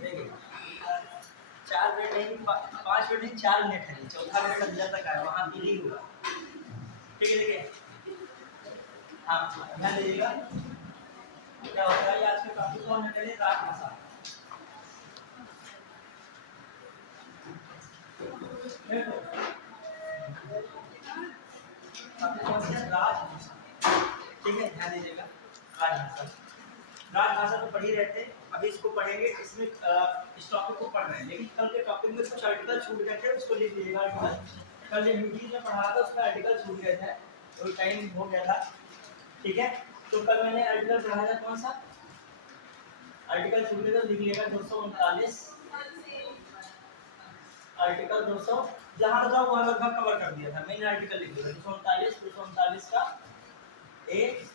देखिए 4 मिनट नहीं 5 मिनट नहीं 4 मिनट है, चौथा मिनट संध्या तक है, वहाँ बिलिंग हुआ। ठीक है देखिए, हाँ ध्यान दीजिएगा क्या होता है। आज के टॉपिक को हम चलिए राजभाषा। राजभाषा, ठीक है ध्यान दीजिएगा। राजभाषा, राजभाषा तो पढ़ ही रहे थे, अभी इसको पढ़ेंगे। इसमें इस टॉपिक को पढ़ रहे हैं, लेकिन कल के टॉपिक में कुछ आर्टिकल छूट गए थे, उसको लिख लीजिएगा। कल जो यूटी में पढ़ा था उसमें आर्टिकल छूट गए थे, तो टाइम हो गया था। ठीक है, तो कल मैंने आर्टिकल पढ़ाया था कौन सा आर्टिकल छूट गया था, लिख लिएगा 239 आर्टिकल 200 जहाँ था वहाँ लगभग कवर कर दिया था। मैंने आर्टिकल लिख दिया 239 का ए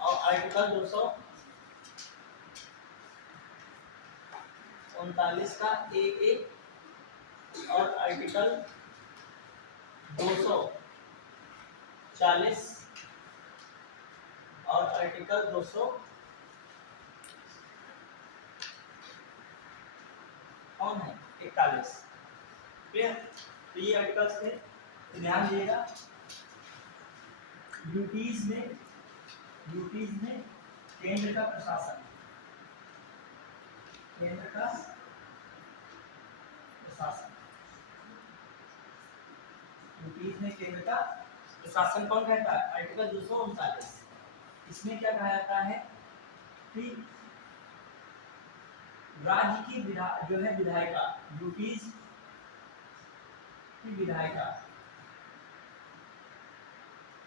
और आर्टिकल 239 का ए और आर्टिकल 240 और आर्टिकल 200 कौन है 41। क्लियर, तो ये आर्टिकल्स थे, तो ध्यान दीजिएगा। यूटीज में केंद्र का प्रशासन, केंद्र का प्रशासन, यूटीज में केंद्र का प्रशासन कौन कहता है, आर्टिकल 239। इसमें क्या कहा जाता है कि राज्य की जो है विधायिका, यूटीज की विधायिका,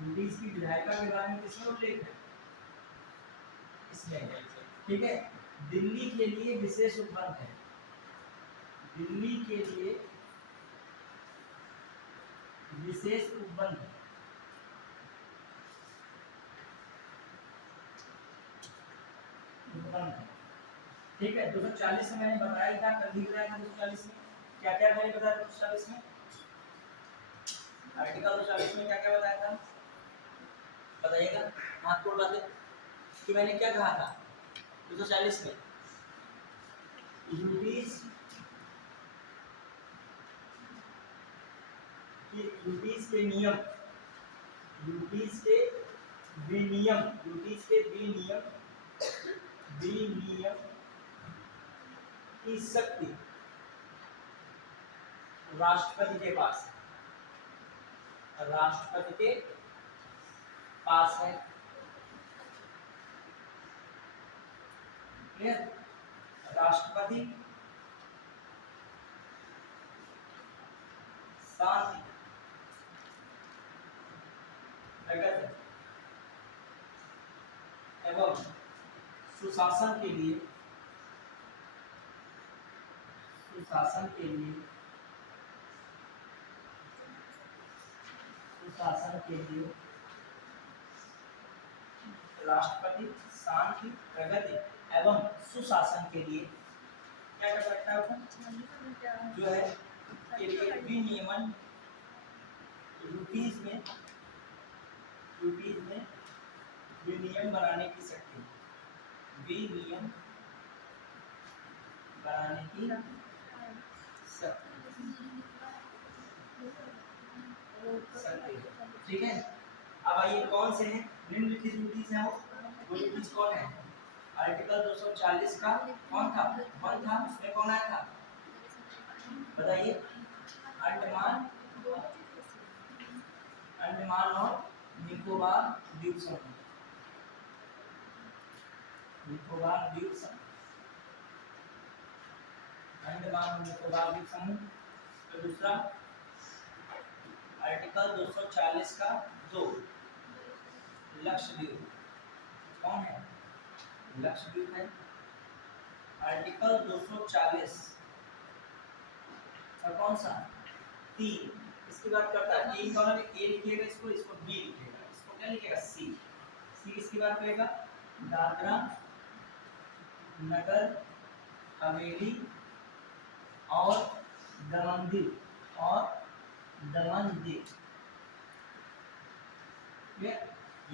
यूटीज की विधायिका के बारे में किसमें उल्लेख है, इसमें। ठीक है, दिल्ली के लिए विशेष उपबंध है, दिल्ली के लिए विशेष उपबंध है। ठीक है, 240 में मैंने बताया था, कल लिख रहा था 240 में क्या क्या मैंने बताया। 240 में आर्टिकल 240 में क्या क्या बताया था, बताइएगा। महत्वपूर्ण बातें कि मैंने क्या कहा था 240 में, यूटीज के नियम, यूटीज के विनियम, यूटीज के विनियम की शक्ति राष्ट्रपति के पास, राष्ट्रपति के पास है। क्लियर, राष्ट्रपति शांति प्रगति एवं सुशासन के लिए, सुशासन के लिए, सुशासन के लिए राष्ट्रपति शांति प्रगति एवं सुशासन के लिए क्या कर सकता है, जो है के लिए विनियमन, यूटीज में विनियम बनाने की शक्ति, विनियम बनाने की शक्ति। ठीक है, अब आइए कौन से हैं निम्नलिखित यूटीज हैं, वो यूटीज कौन है। आर्टिकल 240 का कौन था, वन था, उसमें कौन आया था बताइए, अंडमान और निकोबार द्वीप समूह, निकोबार द्वीप समूह, अंडमान और निकोबार द्वीप समूह। तो दूसरा आर्टिकल 240 का 2 लक्षद्वीप, कौन है लक्षद्वीप है। आर्टिकल 240 और कौन सा 3, इसकी बात करता है। 3 कॉलम में ए लिखिएगा, इसको बी लिखिएगा, इसको क्या लिखिएगा सी किसकी बात करेगा, दादरा नगर हवेली और दमन दीव ये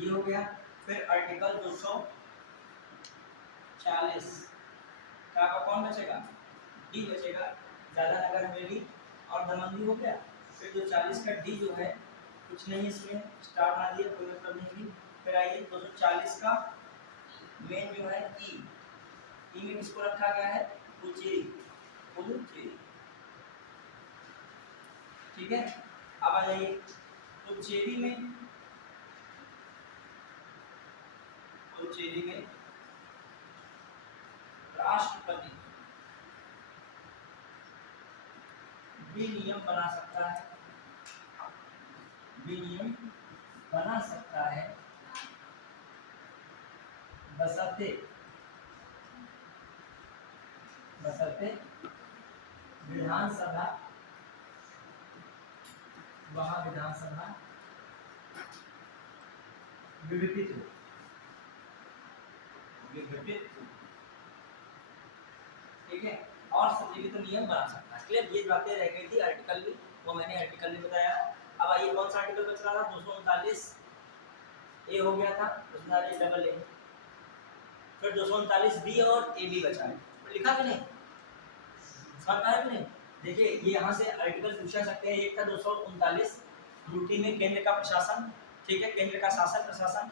हो गया। फिर आर्टिकल 240 का कौन बचेगा, डी बचेगा, ज्यादा नगर हवेली और दमन हो गया। फिर 240 का डी जो है कुछ नहीं, इसमें स्टार ना दिया कोई मतलब नहीं। फिर आइए 240 का मेन जो है ई में किसको रखा गया है, पुचेरी, पुचेरी, ठीक है। अब आ जाइए पुचेरी में, पुचेरी में राष्ट्रपति विनियम बना सकता है, विनियम बना सकता है बशर्ते, बशर्ते विधानसभा, वहां विधानसभा विघटित हो, विघटित, ठीक है। और सब जगह तो नियम बना सकता है। क्लियर, ये बातें रह गई थी आर्टिकल भी, वो मैंने आर्टिकल भी बताया। अब आइए कौन सा आर्टिकल बच रहा था, 239 ए हो गया था, उसमें डबल ए, फिर 239 बी और ए बी बचा है, तो लिखा भी नहीं, समझ आया भी नहीं। देखिए ये यहाँ से आर्टिकल पूछा सकते हैं। एक था 239 यूटी में केंद्र का प्रशासन, ठीक है, केंद्र का शासन प्रशासन।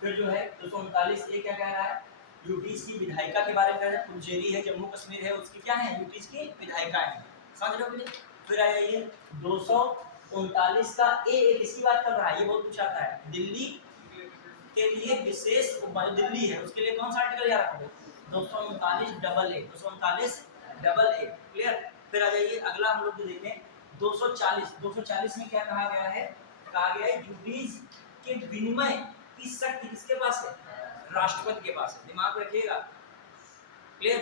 फिर जो है 239 ए क्या कह रहा है, यूटीज की विधायिका के बारे में कह रहा है। पुडुचेरी है, जम्मू कश्मीर है, उसकी क्या है, यूटीज की विधायिका है, समझ रहे हो कि नहीं। फिर आ जाइए 239 का ए किसकी बात कर रहा है, ये बहुत पूछाता है, दिल्ली के लिए विशेष दिल्ली है, उसके लिए कौन सा आर्टिकल याद रखोगे, 239 double A, 239 double A, clear. फिर आ जाइए अगला हम लोग जो देखें 240 में क्या कहा गया है, कहा गया है यूटीज के विनिमय की शक्ति किसके पास है, राष्ट्रपति के पास है, दिमाग रखिएगा, क्लियर।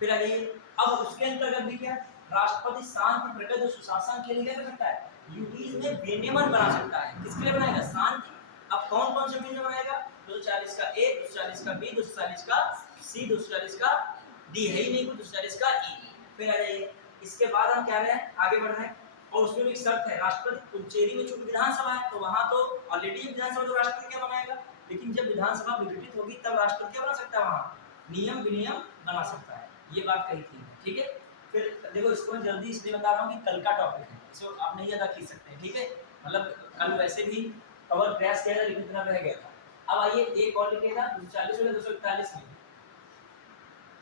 फिर आ जाइए अब उसके अंतर्गत भी क्या, राष्ट्रपति शांति प्रगति और सुशासन के लिए क्या कर सकता है, यूटीज में विनियमन बना सकता है, किसके लिए बनाएगा, शांति। अब कौन कौन से विनियमन बनाएगा, 240 का ए, 240 का बी, 240 का सी, 240 का डी है ही नहीं कुछ, 240 का ई। फिर आ जाइए इसके बाद हम क्या रहे हैं, आगे बढ़ रहे हैं, और उसमें भी एक शर्त है, राष्ट्रपति पुडुचेरी में चूंकि विधानसभा है तो वहां तो ऑलरेडी विधानसभा तो राष्ट्रपति क्या बनाएगा, लेकिन जब विधानसभा विघटित होगी तब राष्ट्रपति क्या बना सकता है, वहां नियम विनियम बना सकता है, ये बात कही थी, ठीक है। फिर देखो इसको मैं जल्दी इसलिए बता रहा हूँ कि कल का टॉपिक है, इसको आप नहीं ज्यादा खींच सकते, ठीक है, मतलब कल वैसे भी कवर प्रयास किया था लेकिन इतना रह गया था। अब आइए एक और लिखेगा 240 में 241 में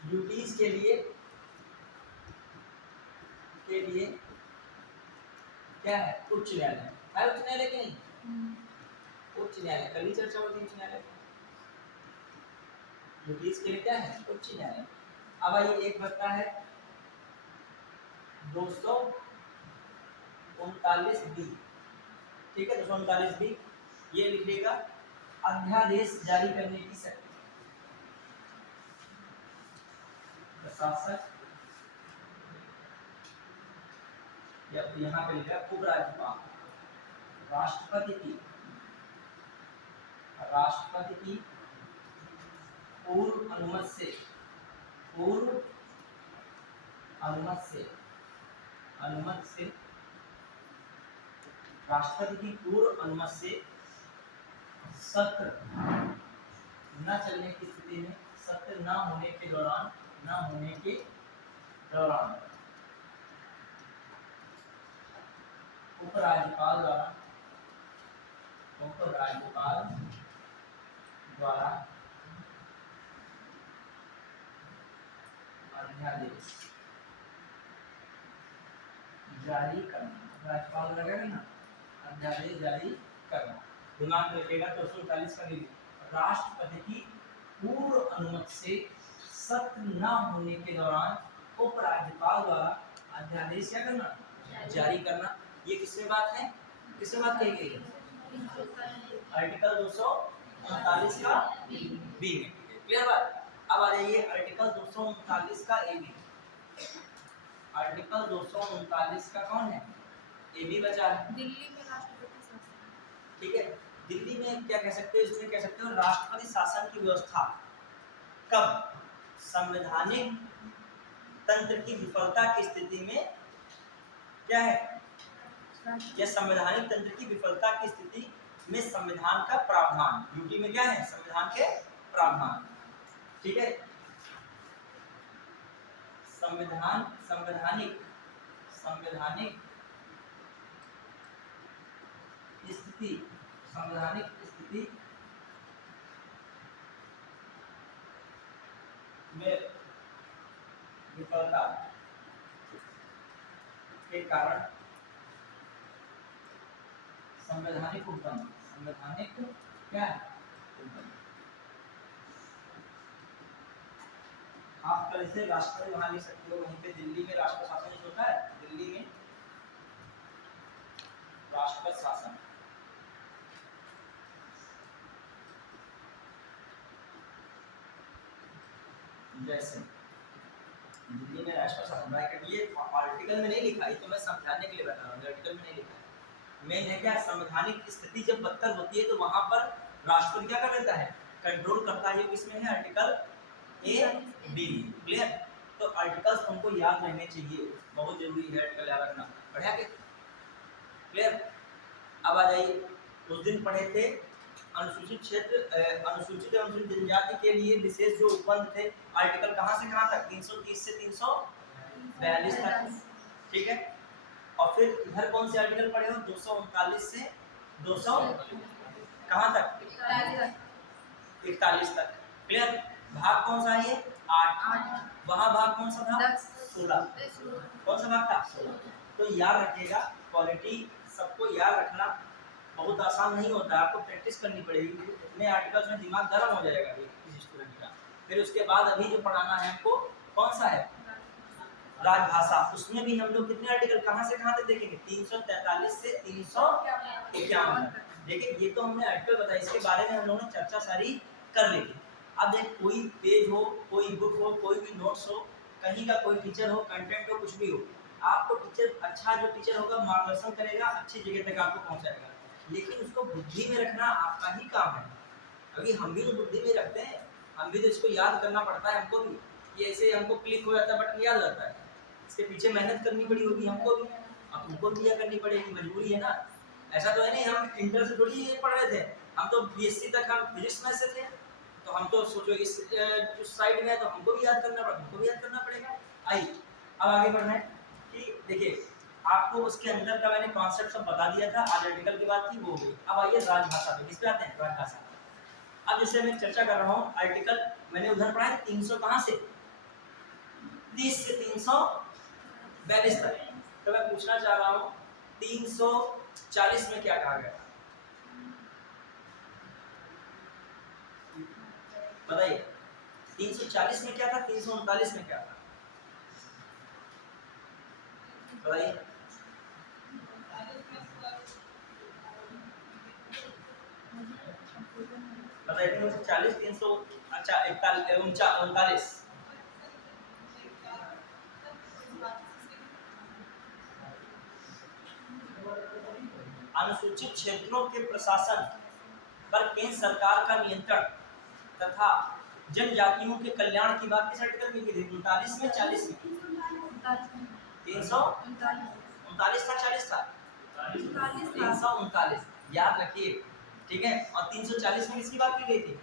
यूटीज के लिए क्या है, उच्च न्यायालय है, उच्च न्यायालय के नहीं, उच्च न्यायालय कल ही चर्चा होती है, उच्च न्यायालय यूटीज के लिए क्या है, उच्च न्यायालय। अब आइए एक बचता है 239 बी, ठीक है, 239 बी, ये लिखिएगा अध्यादेश जारी करने की शक्ति, प्रशासक या यहाँ पे लिखा उपराज्यपाल, राष्ट्रपति की पूर्व अनुमति से राष्ट्रपति की पूर्व अनुमति से सत्र न चलने की स्थिति में, सत्र न होने के दौरान उपराज्यपाल द्वारा अध्यादेश जारी करना, राज्यपाल लगेगा ना, अध्यादेश जारी करना, दिमाग में रखिएगा। 239 का भी राष्ट्रपति की पूर्व अनुमति से सत्र न होने के दौरान उपराज्यपाल द्वारा अध्यादेश क्या करना, जारी करना। ये किसमें बात है, किसमें बात कही गई है, आर्टिकल 239 का बी में, क्लियर बात। अब आ जाइए आर्टिकल 239 का ए बी, आर्टिकल 239 का कौन है, ए बी बचा है, दिल्ली में राष्ट्रपति शासन, ठीक है, दिल्ली में क्या कह सकते हो, इसमें कह सकते हो राष्ट्रपति शासन की व्यवस्था कब, संवैधानिक तंत्र की विफलता की स्थिति में क्या है, या संवैधानिक तंत्र की विफलता की स्थिति में संविधान का प्रावधान, यूटी में क्या है, संविधान के प्रावधान, ठीक है। संवैधानिक स्थिति में विफलता के कारण संवैधानिक क्या है? आप कल से राष्ट्रपति वहां लिख सकते हो, वहीं पे दिल्ली में राष्ट्र शासन होता है, दिल्ली में राष्ट्रपति शासन। जैसे दिल्ली में राष्ट्रपति शासन ब्रैकेट, ये आर्टिकल में नहीं लिखा, ये तो मैं समझाने के लिए बता रहा हूँ, आर्टिकल में नहीं लिखा। मेन है क्या, संवैधानिक स्थिति जब बदतर होती है तो वहां पर राष्ट्रपति क्या कर लेता है, कंट्रोल करता है। किसमें है? Article A B. क्लियर? तो आर्टिकल्स तुमको याद रहने चाहिए, बहुत जरूरी है आर्टिकल याद रखना। पढ़ा के क्लियर? अब आ जाइए, उस दिन पढ़े थे अनुसूचित क्षेत्र, अनुसूचित एवं अनुसूचित जनजाति के लिए विशेष जो उपबंध थे, आर्टिकल कहां से कहां तक? 330 से 342 तक। ठीक है। और फिर इधर कौन से आर्टिकल पढ़े हो? 239 से 200 कहां तक? 41 तक। क्लियर? भाग कौन सा है ये? 8। वहां भाग कौन सा था? 16। कौन सा भाग था? 16। तो याद रखिएगा, क्वालिटी सबको याद रखना बहुत आसान नहीं होता, आपको प्रैक्टिस करनी पड़ेगी। इतने आर्टिकल्स में दिमाग गर्म हो जाएगा किसी स्टूडेंट का। फिर उसके बाद अभी जो पढ़ाना है हमको, कौन सा है? राजभाषा। उसमें भी हम लोग कितने आर्टिकल कहां से कहां तक देखेंगे? 343 से 351। देखिए, ये तो हमने आर्टिकल बताया, इसके बारे में हम लोगों ने चर्चा सारी कर ली थी। अब देख, कोई पेज हो, कोई बुक हो, कोई भी नोट्स हो, कहीं का कोई टीचर हो, कंटेंट हो, कुछ भी हो, आपको टीचर अच्छा जो टीचर होगा मार्गदर्शन करेगा, अच्छी जगह तक आपको पहुंचाएगा, लेकिन उसको बुद्धि में रखना आपका ही काम है। अभी हम भी तो बुद्धि में रखते हैं, हम भी तो इसको याद करना पड़ता है हमको भी। ये ऐसे हमको क्लिक हो जाता है, बटन याद रहता है, इसके पीछे मेहनत करनी पड़ी होगी हमको भी, अब तुमको भी यह करनी पड़ेगी, मजबूरी है ना। ऐसा तो है नहीं हम इंटर से थोड़ी ये पढ़ रहे थे, हम तो बीएससी तक हम फिजिक्स में से थे, तो हम तो सोचो इस साइड में है तो हमको भी याद करना पड़ेगा, हमको भी याद करना पड़ेगा। आइए अब आगे बढ़ना है कि देखिए, आपको उसके अंदर का मैंने कॉन्सेप्ट सब बता दिया था, आज आर्टिकल की बात थी वो हो गई। अब आइए राजभाषा पे, किस पे आते हैं? राजभाषा। अब जैसे मैं चर्चा कर रहा हूँ, आर्टिकल मैंने उधर पढ़ा है 300 कहाँ से 30 से 342 तक। तो मैं पूछना चाह रहा हूँ 340 में क्या कहा गया? बताइए, 340 में क्या था, 339 में क्या था? बताइए। बताइए 340, 300, अच्छा 39। अनुसूचित क्षेत्रों के प्रशासन पर केंद्र सरकार का नियंत्रण तथा जनजातियों के कल्याण की बात किस आर्टिकल में की थी? 39 में, 40 में? 339 था, 40 था? 339 याद रखिए, ठीक है। और 340 में किसकी बात की गई थी?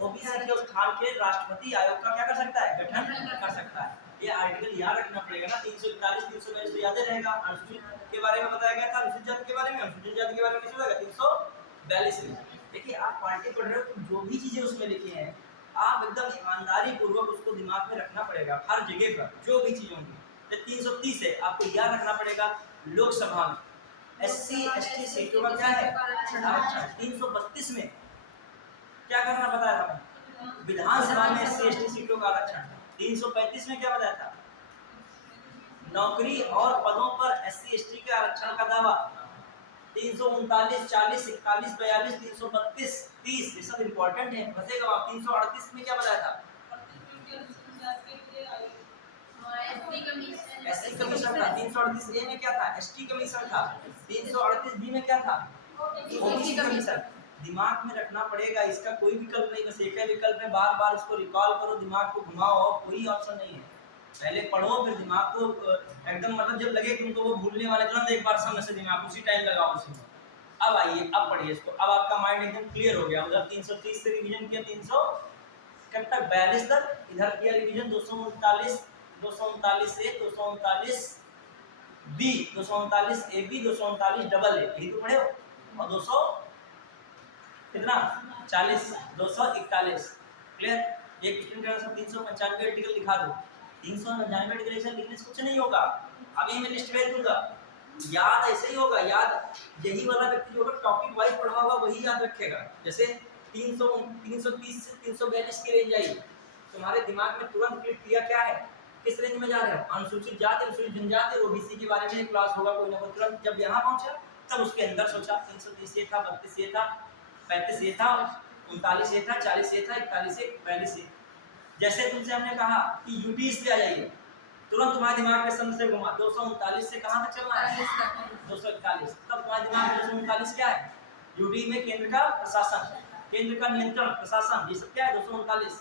ओबीसी के उत्थान के राष्ट्रपति आयोग का क्या कर सकता है? गठन कर सकता है। ये आर्टिकल याद रखना पड़ेगा ना। 341, 342 तो याद ही रहेगा। अनुसूचित के बारे में बताया गया था, अनुसूचित जाति के बारे में, अनुसूचित जाति के बारे में किस में 342 में। देखिए, आप पार्टी पढ़ रहे हो तो जो भी चीजें उसमें लिखी हैं आप एकदम ईमानदारी पूर्वक उसको दिमाग में रखना पड़ेगा, हर जगह पर जो भी चीज होंगी। 330 है, आपको याद रखना पड़ेगा लोकसभा में SC ST सीटों का क्या है? आरक्षण। 332 में क्या करना बताया था? विधानसभा में SC ST सीटों का आरक्षण। 335 में क्या बताया था? नौकरी और पदों पर SC ST के आरक्षण का दावा। 339, 40, 41, 42, 332, 30 ये सब इंपॉर्टेंट है, बचेगा आप। 338 में क्या बताया था? SC कमीशन था। 338 ए में क्या था? ST कमीशन था। 338 बी में क्या था? OBC commission. दिमाग में रखना पड़ेगा, इसका कोई विकल्प नहीं, बस एक ही विकल्प है, बार बार उसको रिकॉल करो, दिमाग को घुमाओ, कोई ऑप्शन नहीं है। पहले पढ़ो, फिर दिमाग को एकदम मतलब जब लगे तुमको वो भूलने वाले तुरंत एक बार समझ से दिमाग उसी टाइम लगाओ उसी में। अब आइए, अब पढ़िए इसको। अब आपका माइंड एकदम क्लियर हो गया। उधर 330 से रिवीजन किया, 300 कब तक 42 तक। इधर किया revision 239 239 A 239 B 239 AB 239 double A, यही तो पढ़े हो। और 200 कितना 40 241। क्लियर। एक क्वेश्चन का आंसर 395 आर्टिकल लिखा दो। 395 डिग्री से लिखने से कुछ नहीं होगा। अभी मैं लिस्ट भेज दूंगा, याद ऐसे ही होगा। याद यही वाला व्यक्ति जो टॉपिक वाइज पढ़ा होगा वही याद रखेगा। जैसे 330 से 342 की रेंज आई, तुम्हारे दिमाग में तुरंत क्लिक किया क्या है, किस रेंज में जा रहे हो। अनुसूचित जाति, अनुसूचित जनजाति, ओबीसी के बारे में क्लास होगा कोई ना कोई। तुरंत जब यहाँ पहुंचा तब उसके अंदर सोचा 330 ये था, 32 ये था, 35 ये था, 39 ये था, 40 ये था, 41 ये, 42 ये। जैसे तुमसे हमने कहा कि यूटी से आ जाइए, तुरंत तुम्हारे दिमाग में समझ से घुमा 239 से कहां तक चलना है 241। तब तुम्हारे दिमाग में 239 क्या है, यूटी में केंद्र का प्रशासन, केंद्र का नियंत्रण, प्रशासन, ये सब क्या है 239।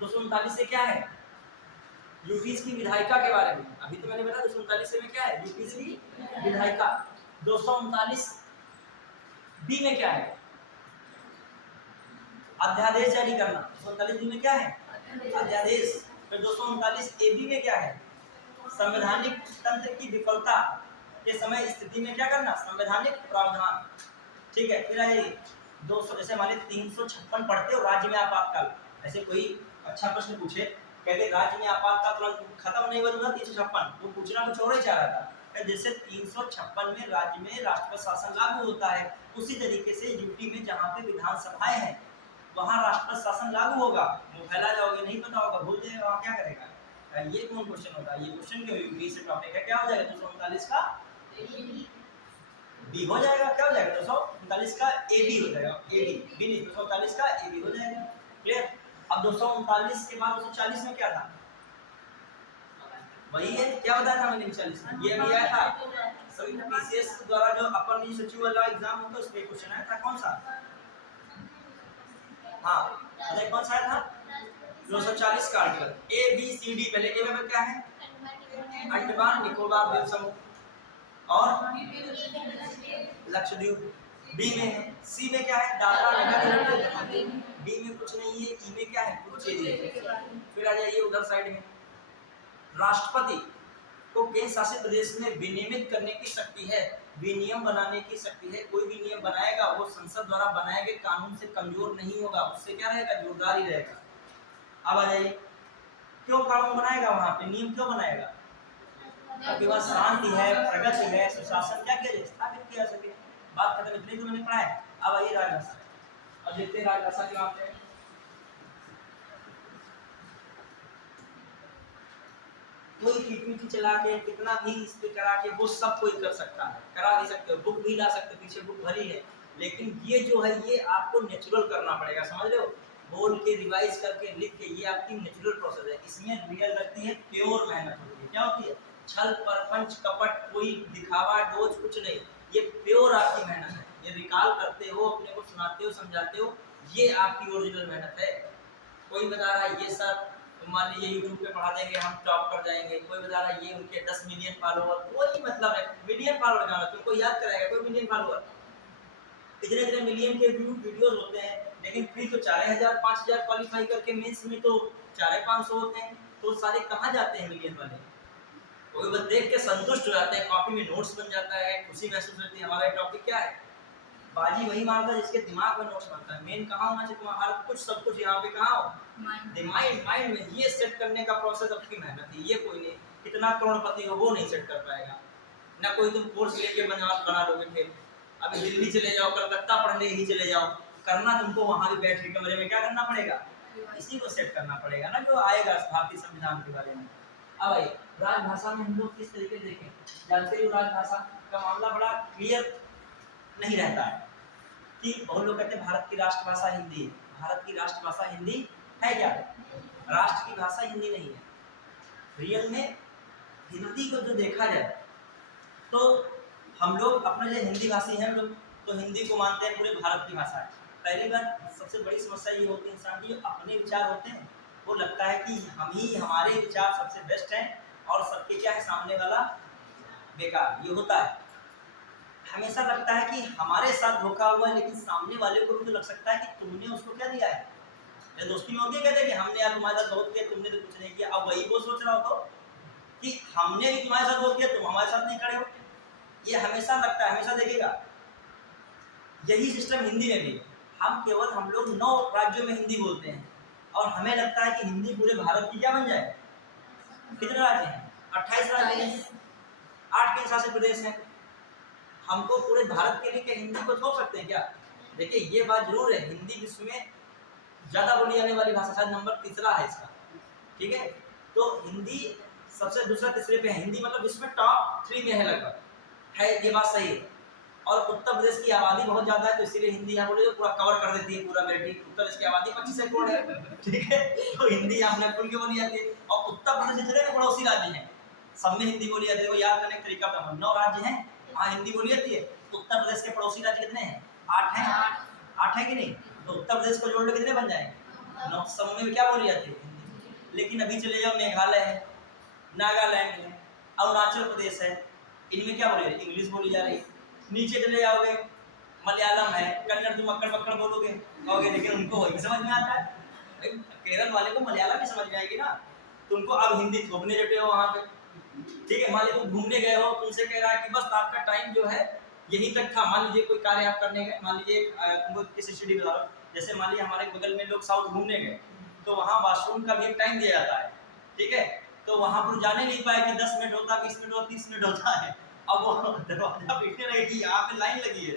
239 से क्या है, यूटीज की विधायिका के बारे में। अभी तो मैंने बताया 239 में क्या है, यूटीज की विधायिका। 239 बी में क्या है, अध्यादेश जारी करना। 239 बी में क्या है, अध्यादेश। फिर 239 ए बी में क्या है, संवैधानिक तंत्र की विफलता के समय स्थिति में क्या करना, संवैधानिक प्रावधान। ठीक है। फिर आइए 200, जैसे हमारे 356 पढ़ते हो राज्य में आपातकाल। ऐसे कोई अच्छा प्रश्न पूछे, कहते राज्य में आपातकाल तुरंत खत्म नहीं हुआ 356, वो पूछना कुछ और ही चाह रहा था। जैसे 356 में राज्य में राष्ट्रपति शासन लागू होता है, उसी तरीके से यूपी में जहाँ पे विधानसभाएं हैं वहाँ राष्ट्रपति शासन लागू होगा। वो फैला जाओगे, नहीं पता होगा, भूल जाएगा, वहाँ क्या करेगा। ये कौन क्वेश्चन होता है, ये क्वेश्चन क्यों यूपी से टॉपिक है। क्या हो जाएगा 239 का बी हो जाएगा। क्या हो जाएगा 239 का ए बी हो जाएगा, ए बी बी नहीं 239 का ए बी हो जाएगा। क्लियर। अब 239 के बाद 240 में क्या था, वही है क्या बताया था मैंने 40 में, ये भी आया था सभी पीसीएस द्वारा जो अपर निजी सचिव वाला एग्जाम होता है उसमें क्वेश्चन आया था। कौन सा, हाँ अरे कौन सा आया था 240 का article A B C D. पहले ए में क्या है, अंडमान निकोबार द्वीप समूह और लक्षद्वीप। बी में है, सी में क्या है, दादरा नगर हवेली। डी में कुछ नहीं है, ई में क्या है, पुडुचेरी। फिर आ जाइए उधर साइड में, राष्ट्रपति को केंद्र शासित प्रदेश में विनियमित करने की शक्ति है, विनियम बनाने की शक्ति है। कोई भी नियम बनाएगा वो संसद द्वारा बनाए गए कानून से कमजोर नहीं होगा, उससे क्या रहेगा, जोरदार ही रहेगा। अब आ जाइए, क्यों कानून बनाएगा, वहां पे नियम क्यों बनाएगा, आपके पास शांति है, प्रगति है, सुशासन क्या किया जाए, स्थापित किया जा सके। बात खत्म, इतनी तो मैंने पढ़ा है। अब आइए राजभाषा। अब देखते हैं राजभाषा क्या होते हैं। कोई पीपीटी चला के कितना भी इस पे करा के वो सब कोई कर सकता है, करा नहीं सकते, बुक भी ला सकते, पीछे बुक भरी है। लेकिन ये जो है ये आपको नेचुरल करना पड़ेगा, समझ रहे हो, बोल के रिवाइज करके लिख के, ये आपकी नेचुरल प्रोसेस है। इसमें रियल लगती है, प्योर मेहनत होती है। क्या होती है, छल परपंच कपट, कोई दिखावा डोज कुछ नहीं, ये प्योर आपकी मेहनत है। ये रिकॉल करते हो, अपने को सुनाते हो, समझाते हो, ये आपकी ओरिजिनल मेहनत है। कोई बता रहा है ये सर मान लीजिए यूट्यूब पे पढ़ा देंगे हम टॉप कर जाएंगे, कोई बता रहा है ये उनके 10 मिलियन फॉलोअर, कोई मतलब है मिलियन फॉलोअर का तुमको याद कराएगा कोई मिलियन फॉलोअर, इतने इतने मिलियन के व्यू वीडियोस होते हैं। लेकिन फिर तो 4000 5000 क्वालिफाई करके मेंस में तो 400-500 होते हैं, तो सारे कहाँ जाते हैं मिलियन वाले। कोई बस देख के संतुष्ट हो जाते हैं, कॉपी में नोट्स बन जाता है, खुशी महसूस होती है। हमारा टॉपिक क्या है, बाजी वही मारता है जिसके दिमाग में नोट्स बनता है। मेन कहाँ होना चाहिए तुम्हारा, हर कुछ सब कुछ यहाँ पे कहाँ हो, माइंड में। ये सेट करने का प्रोसेस आपकी मेहनत है, ये कोई नहीं कितना करोड़पति हो वो नहीं सेट कर पाएगा ना। कोई तुम कोर्स लेके बना लोगे, फिर अभी दिल्ली चले जाओ, कलकत्ता पढ़ने ही चले जाओ, करना तुमको वहां भी बैठ के कमरे में क्या करना पड़ेगा, इसी को सेट करना पड़ेगा ना, जो आएगा भारतीय संविधान के बारे में। अब भाई राजभाषा में हम लोग किस तरीके से देखें, जानते हो राजभाषा का मामला बड़ा क्लियर नहीं रहता है कि बहुत लोग कहते हैं भारत की राष्ट्रभाषा हिंदी है। भारत की राष्ट्रभाषा हिंदी है क्या, राष्ट्र की भाषा हिंदी नहीं है। रियल में हिंदी को जो देखा जाए तो हम लोग अपने जो हिंदी भाषी हैं लोग तो हिंदी को मानते हैं पूरे भारत की भाषा है। पहली बात सबसे बड़ी समस्या ये होती है इंसान की, जो अपने विचार होते हैं वो लगता है कि हम ही हमारे विचार सबसे बेस्ट हैं और सबके क्या है सामने वाला बेकार, ये होता है। हमेशा लगता है कि हमारे साथ धोखा हुआ है, लेकिन सामने वाले को भी तो लग सकता है कि तुमने उसको क्या दिया है, ये दोस्ती में होती है, कहते हैं कि हमने यार तुम्हारे साथ बहुत किया, तुमने तो कुछ नहीं किया। अब वही वो सोच रहा हो तो कि हमने भी तुम्हारे साथ बहुत किया, तुम हमारे साथ नहीं खड़े हो। ये हमेशा लगता है, हमेशा देखेगा। यही सिस्टम हिंदी में भी। हम लोग 9 राज्यों में हिंदी बोलते हैं और हमें लगता है कि हिंदी पूरे भारत की क्या बन जाए। कितने राज्य हैं? 28 राज्य हैं, 8 केंद्र शासित प्रदेश हैं। हमको पूरे भारत के लिए क्या हिंदी को छोड़ सकते हैं क्या? देखिए ये बात जरूर है, हिंदी विश्व में ज्यादा बोली जाने वाली भाषा, शायद नंबर 3 है इसका, ठीक है। तो हिंदी सबसे दूसरा तीसरे पे है। हिंदी मतलब विश्व में टॉप 3 में है लगभग, है, ये बात सही है। और उत्तर प्रदेश की आबादी बहुत ज्यादा है, तो इसीलिए हिंदी यहाँ बोले तो पूरा कवर कर देती है पूरा बेल्ट। उत्तर प्रदेश की आबादी 25 करोड़ है, ठीक है। तो हिंदी यहाँ अपने खुल के बोली जाती है। और उत्तर प्रदेश जितने भी पड़ोसी राज्य हैं सब में हिंदी बोली जाती है। याद करने का तरीका था, 9 राज्य हैं वहाँ हिंदी बोली जाती है। उत्तर प्रदेश के पड़ोसी राज्य कितने हैं? 8 हैं। 8 है कि नहीं? तो उत्तर प्रदेश को जोड़ लो, कितने बन जाएंगे? 9। सब में क्या बोली जाती है? हिंदी। लेकिन अभी चले जाओ, मेघालय है, नागालैंड है, अरुणाचल प्रदेश है, इनमें क्या बोली जाती है? इंग्लिश बोली जा रही है। नीचे चले जाओगे, मलयालम है, कन्नड़, तुम अक्कड़ बक्कड़ बोलोगे कहोगे, लेकिन उनको वही समझ में आता है। केरल वाले को मलयालम भी समझ में आएगी ना। तुमको अब हिंदी थोपने जुटे हो वहाँ पे, ठीक है। मान लीजिए तुम घूमने गए हो, तुमसे कह रहा है कि बस आपका टाइम जो है यहीं तक था। मान लीजिए कोई कार्य आप करने गए, मान लीजिए तुमको किसी सिटी बता रहा हूँ, जैसे मान लीजिए हमारे बगल में लोग साउथ घूमने गए, तो वहाँ वॉशरूम का भी एक टाइम दिया जाता है, ठीक है। तो वहाँ पर जाने नहीं पाए कि 10 मिनट होता, 20 मिनट होता, 30 मिनट होता है। अब वो दरवाजा पीटने रहेगी, यहाँ पे लाइन लगी है,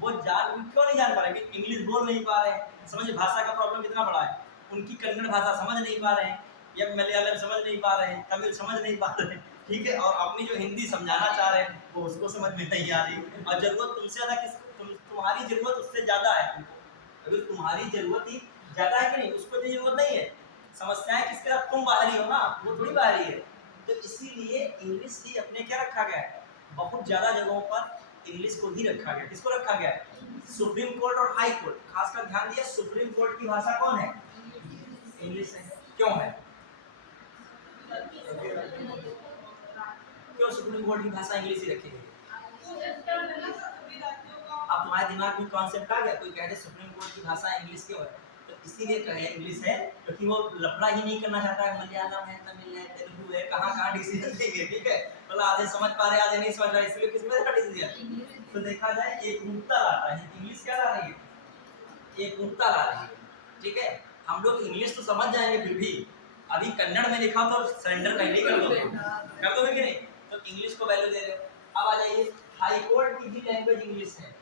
वो क्यों नहीं जान पा रहे? इंग्लिश बोल नहीं पा रहे हैं। समझिए भाषा का प्रॉब्लम इतना बड़ा है। उनकी कन्नड़ भाषा समझ नहीं पा रहे हैं, या मलयालम समझ नहीं पा रहे हैं, तमिल समझ नहीं पा रहे हैं, ठीक है। और अपनी जो हिंदी समझाना चाह रहे हैं वो उसको समझ में नहीं आ रही। और जरूरत तुमसे ज्यादा तुम्हारी जरूरत उससे ज्यादा है तुमको। अगर तुम्हारी जरूरत ही ज्यादा है कि नहीं, उसको तो जरूरत नहीं है। समस्याएं किसके साथ? तुम बाहरी हो ना, वो थोड़ी बाहरी है। तो इसीलिए इंग्लिश ही अपने क्या रखा गया है, बहुत ज्यादा जगहों पर इंग्लिश को ही रखा गया। किसको रखा गया? सुप्रीम कोर्ट और हाई कोर्ट। खासकर ध्यान दिया, सुप्रीम कोर्ट की भाषा कौन है? इंग्लिश है। क्यों है? क्यों सुप्रीम कोर्ट की भाषा इंग्लिश ही रखी गई? अब तुम्हारे दिमाग में कॉन्सेप्ट आ गया, कोई कह दे सुप्रीम कोर्ट की भाषा इंग्लिश क्यों है, तो इसीलिए कहे इंग्लिश है क्योंकि वो लफड़ा ही नहीं करना चाहता है। मलयालम है, तमिल है, तेलुगु है, कहाँ डिसीजन देंगे, ठीक है। मतलब आधे समझ पा रहे, आधे नहीं समझ रहे, इसलिए किसमें डिसीजन। तो देखा जाए एकरूपता लाता है इंग्लिश। क्या ला रही है? एकरूपता ला रही है, ठीक है। हम लोग इंग्लिश तो समझ जाएंगे, फिर भी अभी कन्नड़ में लिखा तो सरेंडर पहले ही कर दोगे कि नहीं? तो इंग्लिश को वैल्यू दे रहे हो। अब आ जाइए, हाई कोर्ट की भी लैंग्वेज इंग्लिश है,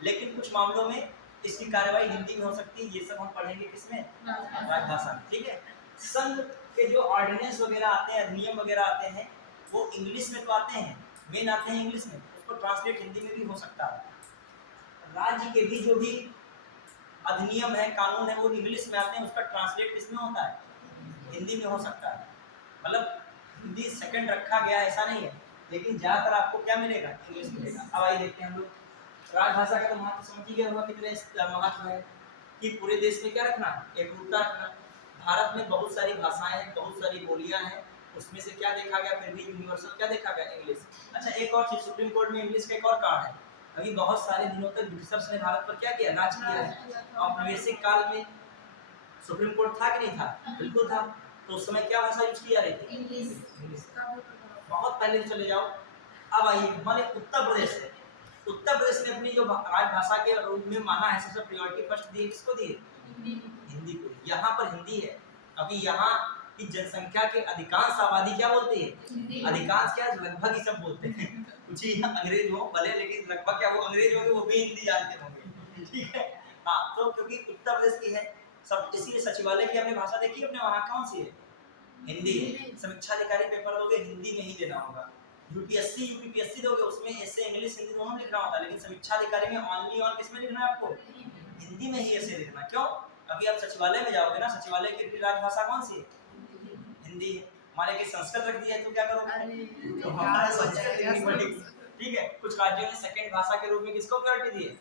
लेकिन कुछ मामलों में इसकी कार्रवाई हिंदी में हो सकती है। ये सब हम पढ़ेंगे किसमें? राजभाषा में, ठीक है। संघ के जो ऑर्डिनेंस वगैरह आते हैं, अधिनियम वगैरह आते हैं, वो इंग्लिश में तो आते हैं, मेन आते हैं इंग्लिश में, उसको ट्रांसलेट हिंदी में भी हो सकता है। राज्य के भी जो भी अधिनियम है, कानून है, वो इंग्लिश में आते हैं, उसका ट्रांसलेट किसमें होता है? हिंदी में हो सकता है। मतलब हिंदी सेकंड रखा गया ऐसा नहीं है, लेकिन ज्यादातर आपको क्या मिलेगा? इंग्लिश मिलेगा। अब आइए देखते हैं हम लोग राजभाषा का तो महत्व समझ ही गया होगा, कितने महत्व है कि पूरे देश में क्या रखना, एकरूपता रखना। भारत में बहुत सारी भाषाएं हैं, बहुत सारी बोलियां हैं, उसमें से क्या देखा गया? फिर भी यूनिवर्सल क्या देखा गया? इंग्लिश। अच्छा, एक और चीज, सुप्रीम कोर्ट में इंग्लिश का एक और कारण है। अभी बहुत सारे दिनों तक ब्रिटिशर्स ने भारत पर क्या किया? राज किया है। औपनिवेशिक काल में सुप्रीम कोर्ट था कि नहीं था? बिल्कुल था। तो उस समय क्या भाषा यूज की जा रही थी? इंग्लिश। बहुत पहले चले जाओ। अब आइए हमारे उत्तर प्रदेश है, उत्तर प्रदेश ने अपनी जो राजभाषा के रूप में माना है, सबसे प्रायोरिटी फर्स्ट दी, किसको दी? हिंदी को। यहाँ पर हिंदी है। अभी यहाँ की जनसंख्या के अधिकांश आबादी क्या बोलती है? अधिकांश क्या, लगभग ही सब बोलते हैं। कुछ ही अंग्रेज हो भले, लेकिन लगभग क्या वो अंग्रेज होंगे, वो भी हिंदी जानते होंगे, ठीक है। हाँ, तो क्योंकि उत्तर प्रदेश की है सब, इसीलिए सचिवालय की अपनी भाषा देखिए अपने वहाँ कौन सी है? हिंदी है। समीक्षा अधिकारी पेपर दोगे हिंदी में ही देना होगा। यूपीएससी यूपीपीएससी दोगे उसमें ऐसे इंग्लिश हिंदी दोनों लिखना होता है, लेकिन समीक्षा अधिकारी में ओनली और किसमें लिखना है आपको? हिंदी में ही ऐसे लिखना। क्यों? अभी आप सचिवालय में जाओगे ना, सचिवालय की राजभाषा कौन सी है? हिंदी है। माने कि संस्कृत रख दिया है तो क्या करोगे? तो हमारा संस्कृत लिखनी पड़ेगी, ठीक है। कुछ राज्यों ने सेकंड भाषा के रूप में किसको प्रायोरिटी दी है?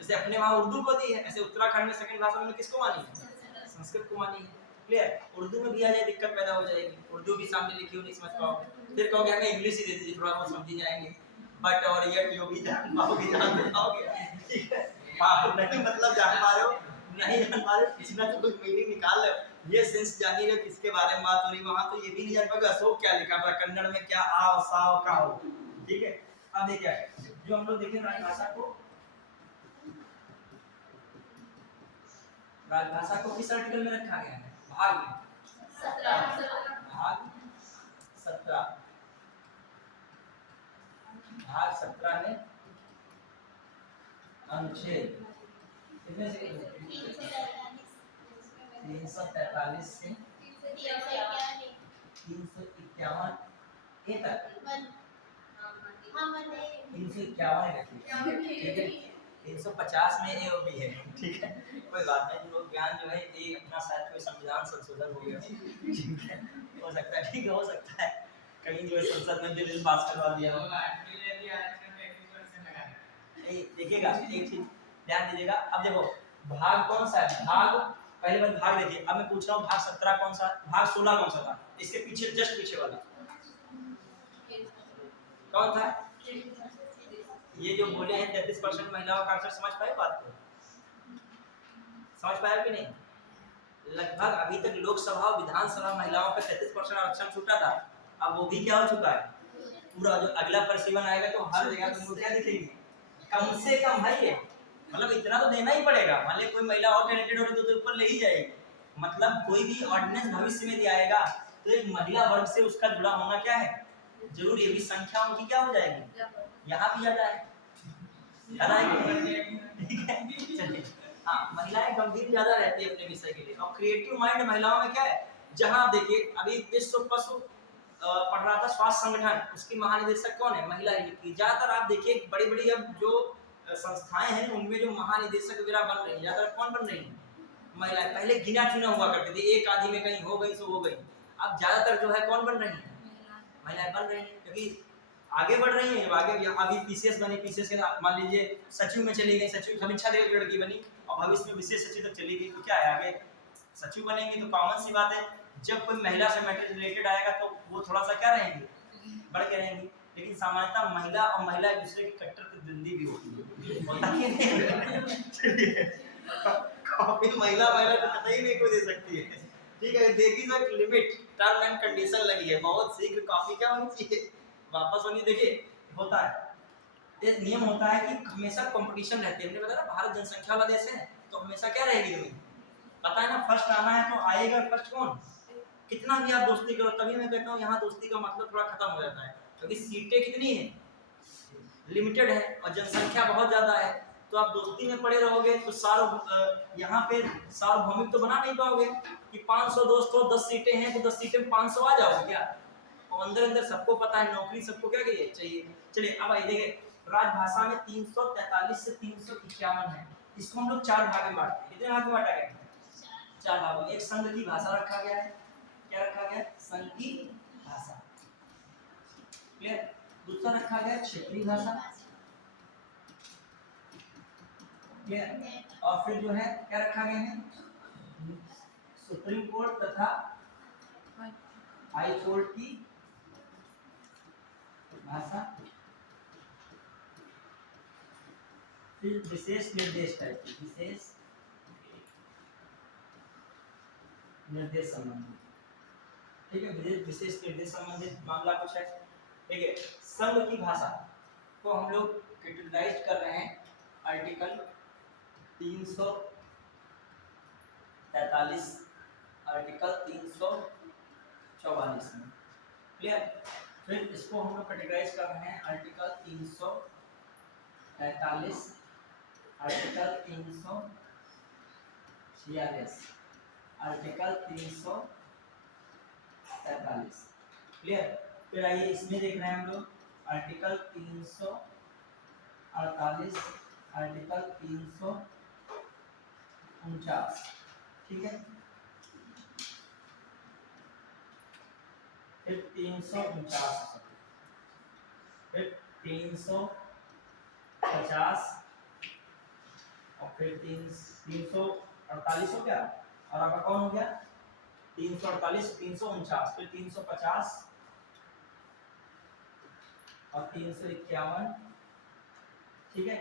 जैसे अपने वहाँ उर्दू को दी है, ऐसे उत्तराखंड में सेकंड भाषा में किसको मानी है? संस्कृत को मानी है। क्लियर? उर्दू में भी आ जाए दिक्कत पैदा हो जाएगी, उर्दू भी सामने लिखी हो नहीं समझ पाओगे, फिर कहोगे हमें इंग्लिश ही दे दीजिए थोड़ा बहुत समझ जाएंगे। बट और ये भी जान पाओगे, जान पाओगे, ठीक है। हाँ, नहीं मतलब जान पा रहे हो नहीं जान पा रहे इसमें तो कुछ मीनिंग निकाल लो, ये सेंस जान ही रहे किसके बारे में बात हो रही, वहां तो ये भी नहीं जान पाओगे अशोक क्या लिखा है कन्नड़ में, क्या आ साव का हो। ठीक है, अब देखिए जो हम लोग देखें राजभाषा को, राजभाषा को किस आर्टिकल में रखा गया है, भाग में 17, भाग 17, भाग 17 में अनुच्छेद कितने से 343 से 351 ए तक 351 रखिए, 350 में ए और बी है। ठीक है, कोई बात नहीं, लोग ज्ञान जो है ये अपना शायद कोई संविधान संशोधन हो गया, ठीक है, हो सकता है, ठीक है, हो सकता है कहीं जो है संसद में बिल पास करवा दिया हो। देखिएगा एक चीज ध्यान दीजिएगा, अब देखो भाग कौन सा है, भाग पहले बार भाग देखिए, अब मैं पूछ रहा हूँ भाग 17 कौन सा, भाग 16 कौन सा था, इसके पीछे जस्ट पीछे वाला कौन था, ये जो बोले हैं 33% महिलाओं का आरक्षण, समझ पाए बात को, समझ पाया कि नहीं, लगभग अभी तक लोकसभा और विधानसभा महिलाओं का 33% आरक्षण छूटा था, अब वो भी क्या हो चुका है, पूरा जो अगला परिसीमन आएगा तो हर जगह तुमको क्या दिखेगी, कम से कम है ये, मतलब इतना तो देना ही पड़ेगा, मान लीजिए कोई महिला और कैंडिडेट हो रही तो ऊपर ले ही जाएगी, मतलब कोई भी ऑर्डिनेंस भविष्य में दिया आएगा तो एक महिला वर्ग से उसका जुड़ा होना क्या है जरूरी है, भी संख्या उनकी क्या हो जाएगी, यहाँ भी ज्यादा है, ठीक है, चलिए हाँ, महिलाएं गंभीर ज्यादा रहती है अपने विषय के लिए, और क्रिएटिव माइंड महिलाओं में क्या है, जहाँ आप देखिए अभी विश्व पशु पढ़ रहा था स्वास्थ्य संगठन, उसकी महानिदेशक कौन है, महिला ही निकली, ज्यादातर आप देखिए बड़ी बड़ी अब जो संस्थाएं हैं उनमें जो महानिदेशक वगैरह बन रही है ज्यादातर कौन बन रही है, महिलाएं, पहले गिना चुना हुआ करते थे, एक आदमी में कहीं हो गई सो हो गई, अब ज्यादातर जो है कौन बन रही है, महिलाएं बन रही है, क्योंकि आगे बढ़ रही है, जब आगे अभी पीसीएस बने, पीसीएस के मान लीजिए सचिव में चली गई, सचिव समीक्षा देवी लड़की बनी और भविष्य में विशेष सचिव तक चली गई, तो क्या है आगे सचिव बनेंगी, तो कॉमन सी बात है जब कोई महिला से मैटर रिलेटेड आएगा तो वो थोड़ा सा क्या रहेंगी, बढ़ के रहेंगी, लेकिन सामान्यतः महिला और महिला एक दूसरे की कट्टर प्रतिद्वंदी भी होती है, कॉपी महिला महिला को कतई नहीं कोई दे सकती है, ठीक है, देखी तो एक लिमिट टर्म एंड कंडीशन लगी है, बहुत शीघ्र कॉपी क्या होनी चाहिए वापस होनी, देखिए होता है, ये नियम होता है कि हमेशा कंपटीशन रहती है, हमने बताया ना भारत जनसंख्या वाला देश है तो हमेशा क्या रहेगी तुम्हें पता है ना, फर्स्ट आना है तो आएगा फर्स्ट कौन, कितना भी आप दोस्ती करो, तभी मैं कहता हूँ यहाँ दोस्ती का मतलब थोड़ा खत्म हो जाता है, क्योंकि सीटें कितनी है लिमिटेड है और जनसंख्या बहुत ज्यादा है, तो आप दोस्ती में पड़े रहोगे तो यहाँ पे सार्वभौमिक तो बना नहीं पाओगे कि 500 दोस्त हो 10 सीटें हैं तो 10 सीटें में 500 आ जाओगे क्या, और अंदर अंदर सबको पता है नौकरी सबको क्या चाहिए। चलिए अब आइए देखिए राजभाषा में 343 से 351 है, इसको हम लोग 4 भाग में बांटते हैं, कितने भाग में बांटा गया, 4 भागों में, एक संघ की भाषा रखा गया है, क्या रखा गया, संघ की भाषा, क्लियर, दूसरा रखा गया क्षेत्रीय भाषा, क्लियर, और फिर जो है क्या रखा गया है सुप्रीम कोर्ट तथा हाई कोर्ट की भाषा, फिर विशेष निर्देश टाइप की, विशेष निर्देश संबंधी, ठीक है, विशेष निर्देश संबंधित मामला कुछ है, ठीक है, संघ की भाषा को हम लोग कैटेगराइज कर रहे हैं आर्टिकल 343 आर्टिकल 344 में, क्लियर, फिर इसको हम लोग कैटेगराइज कर रहे हैं आर्टिकल 345 आर्टिकल 346 आर्टिकल 347, क्लियर, फिर आइए इसमें देख रहे हैं हम लोग आर्टिकल 348 आर्टिकल 349, ठीक है, फिर 349, फिर 350 और फिर 348 हो गया, और आपका कौन हो गया 348 349, फिर 350 और 351, ठीक है,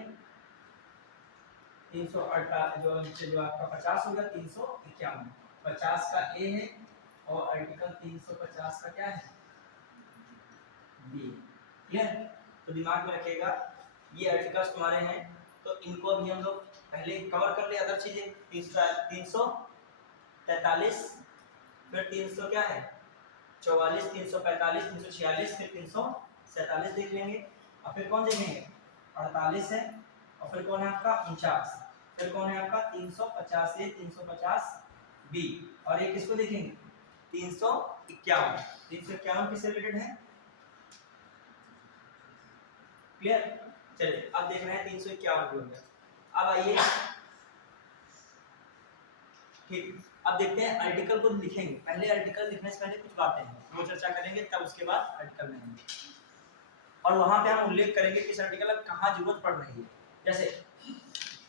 348 जो नीचे जो आपका 50 हो गया 351, 50 का ए है और आर्टिकल 350 का क्या है बी। क्लियर? तो दिमाग में रखिएगा ये आर्टिकल्स तुम्हारे हैं तो इनको भी हम लोग पहले कवर कर ले अदर चीजें 343 फिर 300 क्या है 44 345 346 फिर 347 देख लेंगे और फिर कौन देखेंगे 48 है और फिर कौन है आपका 49 फिर कौन है आपका 350 ए 350 बी और एक किसको देखेंगे 351 351 किससे रिलेटेड है क्लियर। चलिए अब देख रहे हैं 351 हो गया। अब आइए ठीक अब देखते हैं आर्टिकल को लिखेंगे पहले आर्टिकल लिखने से पहले कुछ बातें हैं वो चर्चा करेंगे तब उसके बाद आर्टिकल लिखेंगे और वहां पे हम उल्लेख करेंगे किस आर्टिकल में कहाँ जरूरत पड़ रही है। जैसे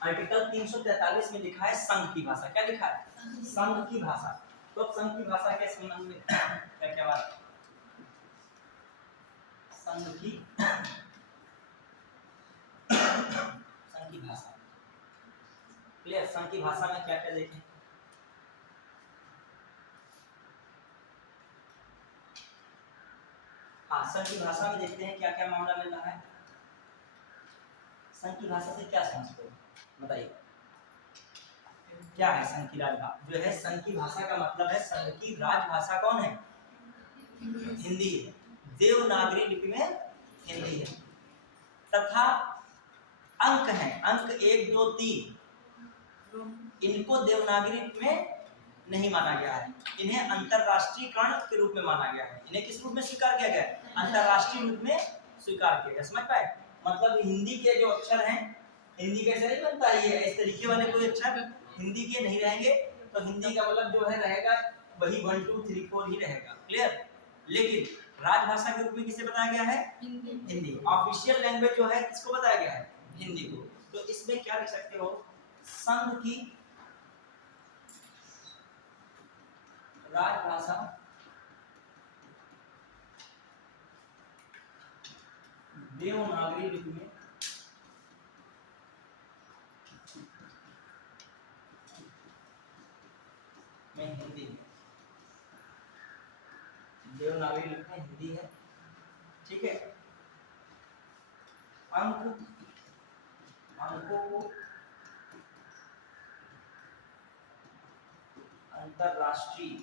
आर्टिकल 343 में लिखा है संघ की भाषा क्या लिखा है संघ की भाषा। तो अब संघ की भाषा के संबंध में क्या क्या बात संघ की भाषा क्लियर संघ की भाषा में क्या क्या देखें हाँ संघ की भाषा में देखते हैं क्या क्या मामला मिल रहा है। संघ की भाषा से क्या समझते हो बताइए क्या है संघ की राजभाषा जो है संघ की भाषा का मतलब है संघ की राजभाषा कौन है हिंदी है देवनागरी लिपि में हिंदी है तथा अंक हैं अंक 1 2 3 इनको देवनागरी में नहीं माना गया है इन्हें अंतरराष्ट्रीयकरण के रूप में माना गया है इन्हें किस रूप में स्वीकार किया गया है अंतरराष्ट्रीय रूप में स्वीकार किया गया समझ पाए मतलब हिंदी के जो अक्षर हैं हिंदी कैसे नहीं बनता है ये इस तरीके वाले कोई अक्षर हिंदी के नहीं रहेंगे तो हिंदी का मतलब जो है रहेगा वही 1 2 3 4 ही रहेगा क्लियर। लेकिन राजभाषा के रूप में किसे बताया गया है हिंदी ऑफिशियल लैंग्वेज जो है किसको बताया गया है हिंदी को। तो इसमें क्या लिख सकते हो संघ की राजभाषा देवनागरी लिपि में हिंदी है देवनागरी लिपि में हिंदी है ठीक है। अंकों को अंतरराष्ट्रीय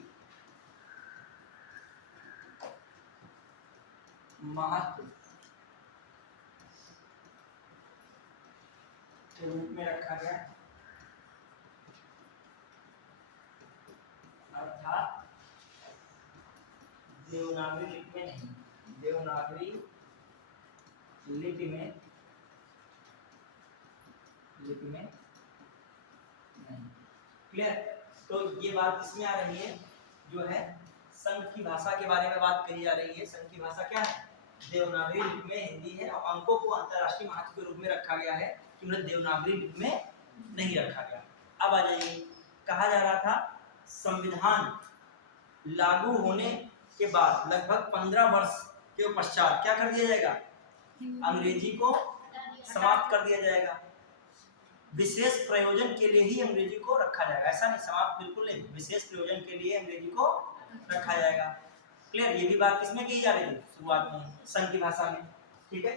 महत्व के रूप में रखा गया अर्थात देवनागरी लिपि में नहीं देवनागरी लिपि में नहीं क्लियर। तो ये बात किसमें आ रही है जो है संघ की भाषा के बारे में बात कही जा रही है। संघ की भाषा क्या है देवनागरी लिपि में हिंदी है और अंकों को अंतरराष्ट्रीय महत्व के रूप में रखा गया है कि उन्हें देवनागरी लिपि में नहीं रखा गया। अब आ जाइए कहा जा रहा था संविधान लागू होने के बाद लगभग 15 वर्ष के पश्चात क्या कर दिया जाएगा अंग्रेजी को समाप्त कर दिया जाएगा विशेष प्रयोजन के लिए ही अंग्रेजी को रखा जाएगा ऐसा नहीं समाप्त बिल्कुल नहीं विशेष प्रयोजन के लिए अंग्रेजी को रखा जाएगा क्लियर। ये भी बात किसमें कही जा रही थी शुरुआत में संघ की भाषा में ठीक है।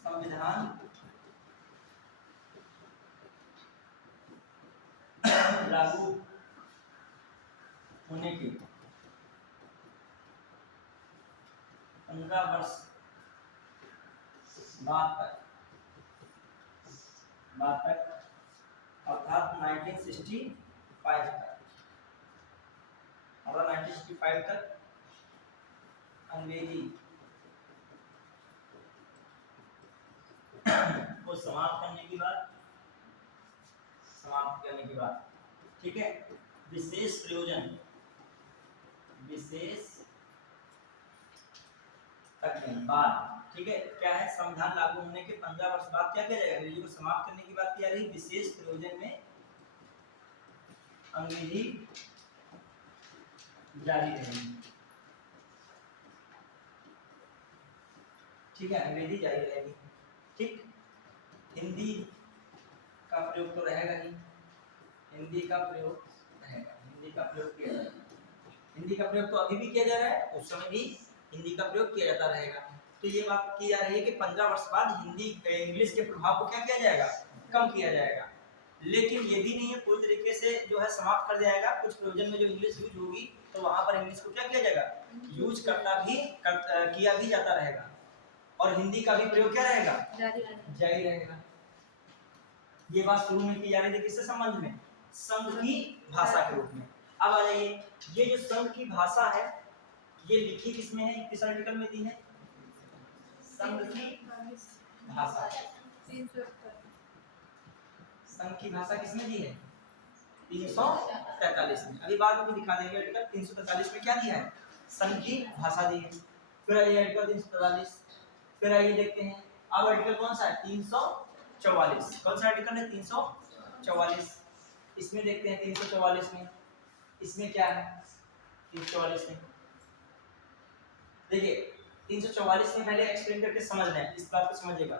संविधान लागू होने के 15 वर्ष बाद तक अर्थात 1965 तक अंग्रेजी को समाप्त करने के बाद ठीक है विशेष प्रयोजन तक नहीं बाद ठीक है क्या है संविधान लागू होने के 15 वर्ष बाद क्या किया जाएगा अंग्रेजी को समाप्त करने की बात की जा रही विशेष प्रयोजन में अंग्रेजी जारी रहेगी ठीक है अंग्रेजी जारी रहेगी ठीक। हिंदी का प्रयोग तो रहेगा ही, हिंदी का प्रयोग रहेगा, हिंदी का प्रयोग किया जाएगा। हिंदी का प्रयोग तो अभी भी किया जा रहा है, उस समय भी हिंदी का प्रयोग किया जाता रहेगा। तो ये बात की जा रही है कि 15 वर्ष बाद हिंदी इंग्लिश के प्रभाव को क्या किया जाएगा, कम किया जाएगा। लेकिन ये भी नहीं है पूरी तरीके से जो है समाप्त कर जाएगा। कुछ प्रयोजन में जो इंग्लिश यूज होगी तो वहां पर इंग्लिश को क्या किया जाएगा, यूज किया भी जाता रहेगा, और हिंदी का भी प्रयोग क्या रहेगा, जारी रहेगा। ये बात शुरू में की जा रही थी किससे संबंध में, संघ की भाषा के रूप में। अब आ जाइए, ये जो संघ की भाषा है ये लिखी किसमें है, किस आर्टिकल में दी है, संघ की भाषा। संघ की भाषा किसमें दी है, 343 में। अभी बाद में भी दिखा देंगे आर्टिकल 343 में क्या दिया है, संघ की भाषा दी है। फिर आइए आर्टिकल 343, फिर आइए देखते हैं अब आर्टिकल कौन सा है, 344। कौन सा आर्टिकल है, 344। इसमें देखते हैं 344 में, इसमें क्या है 344 में, देखिए 344 में पहले एक्सप्लेन करके समझना है, इस बात को समझिएगा।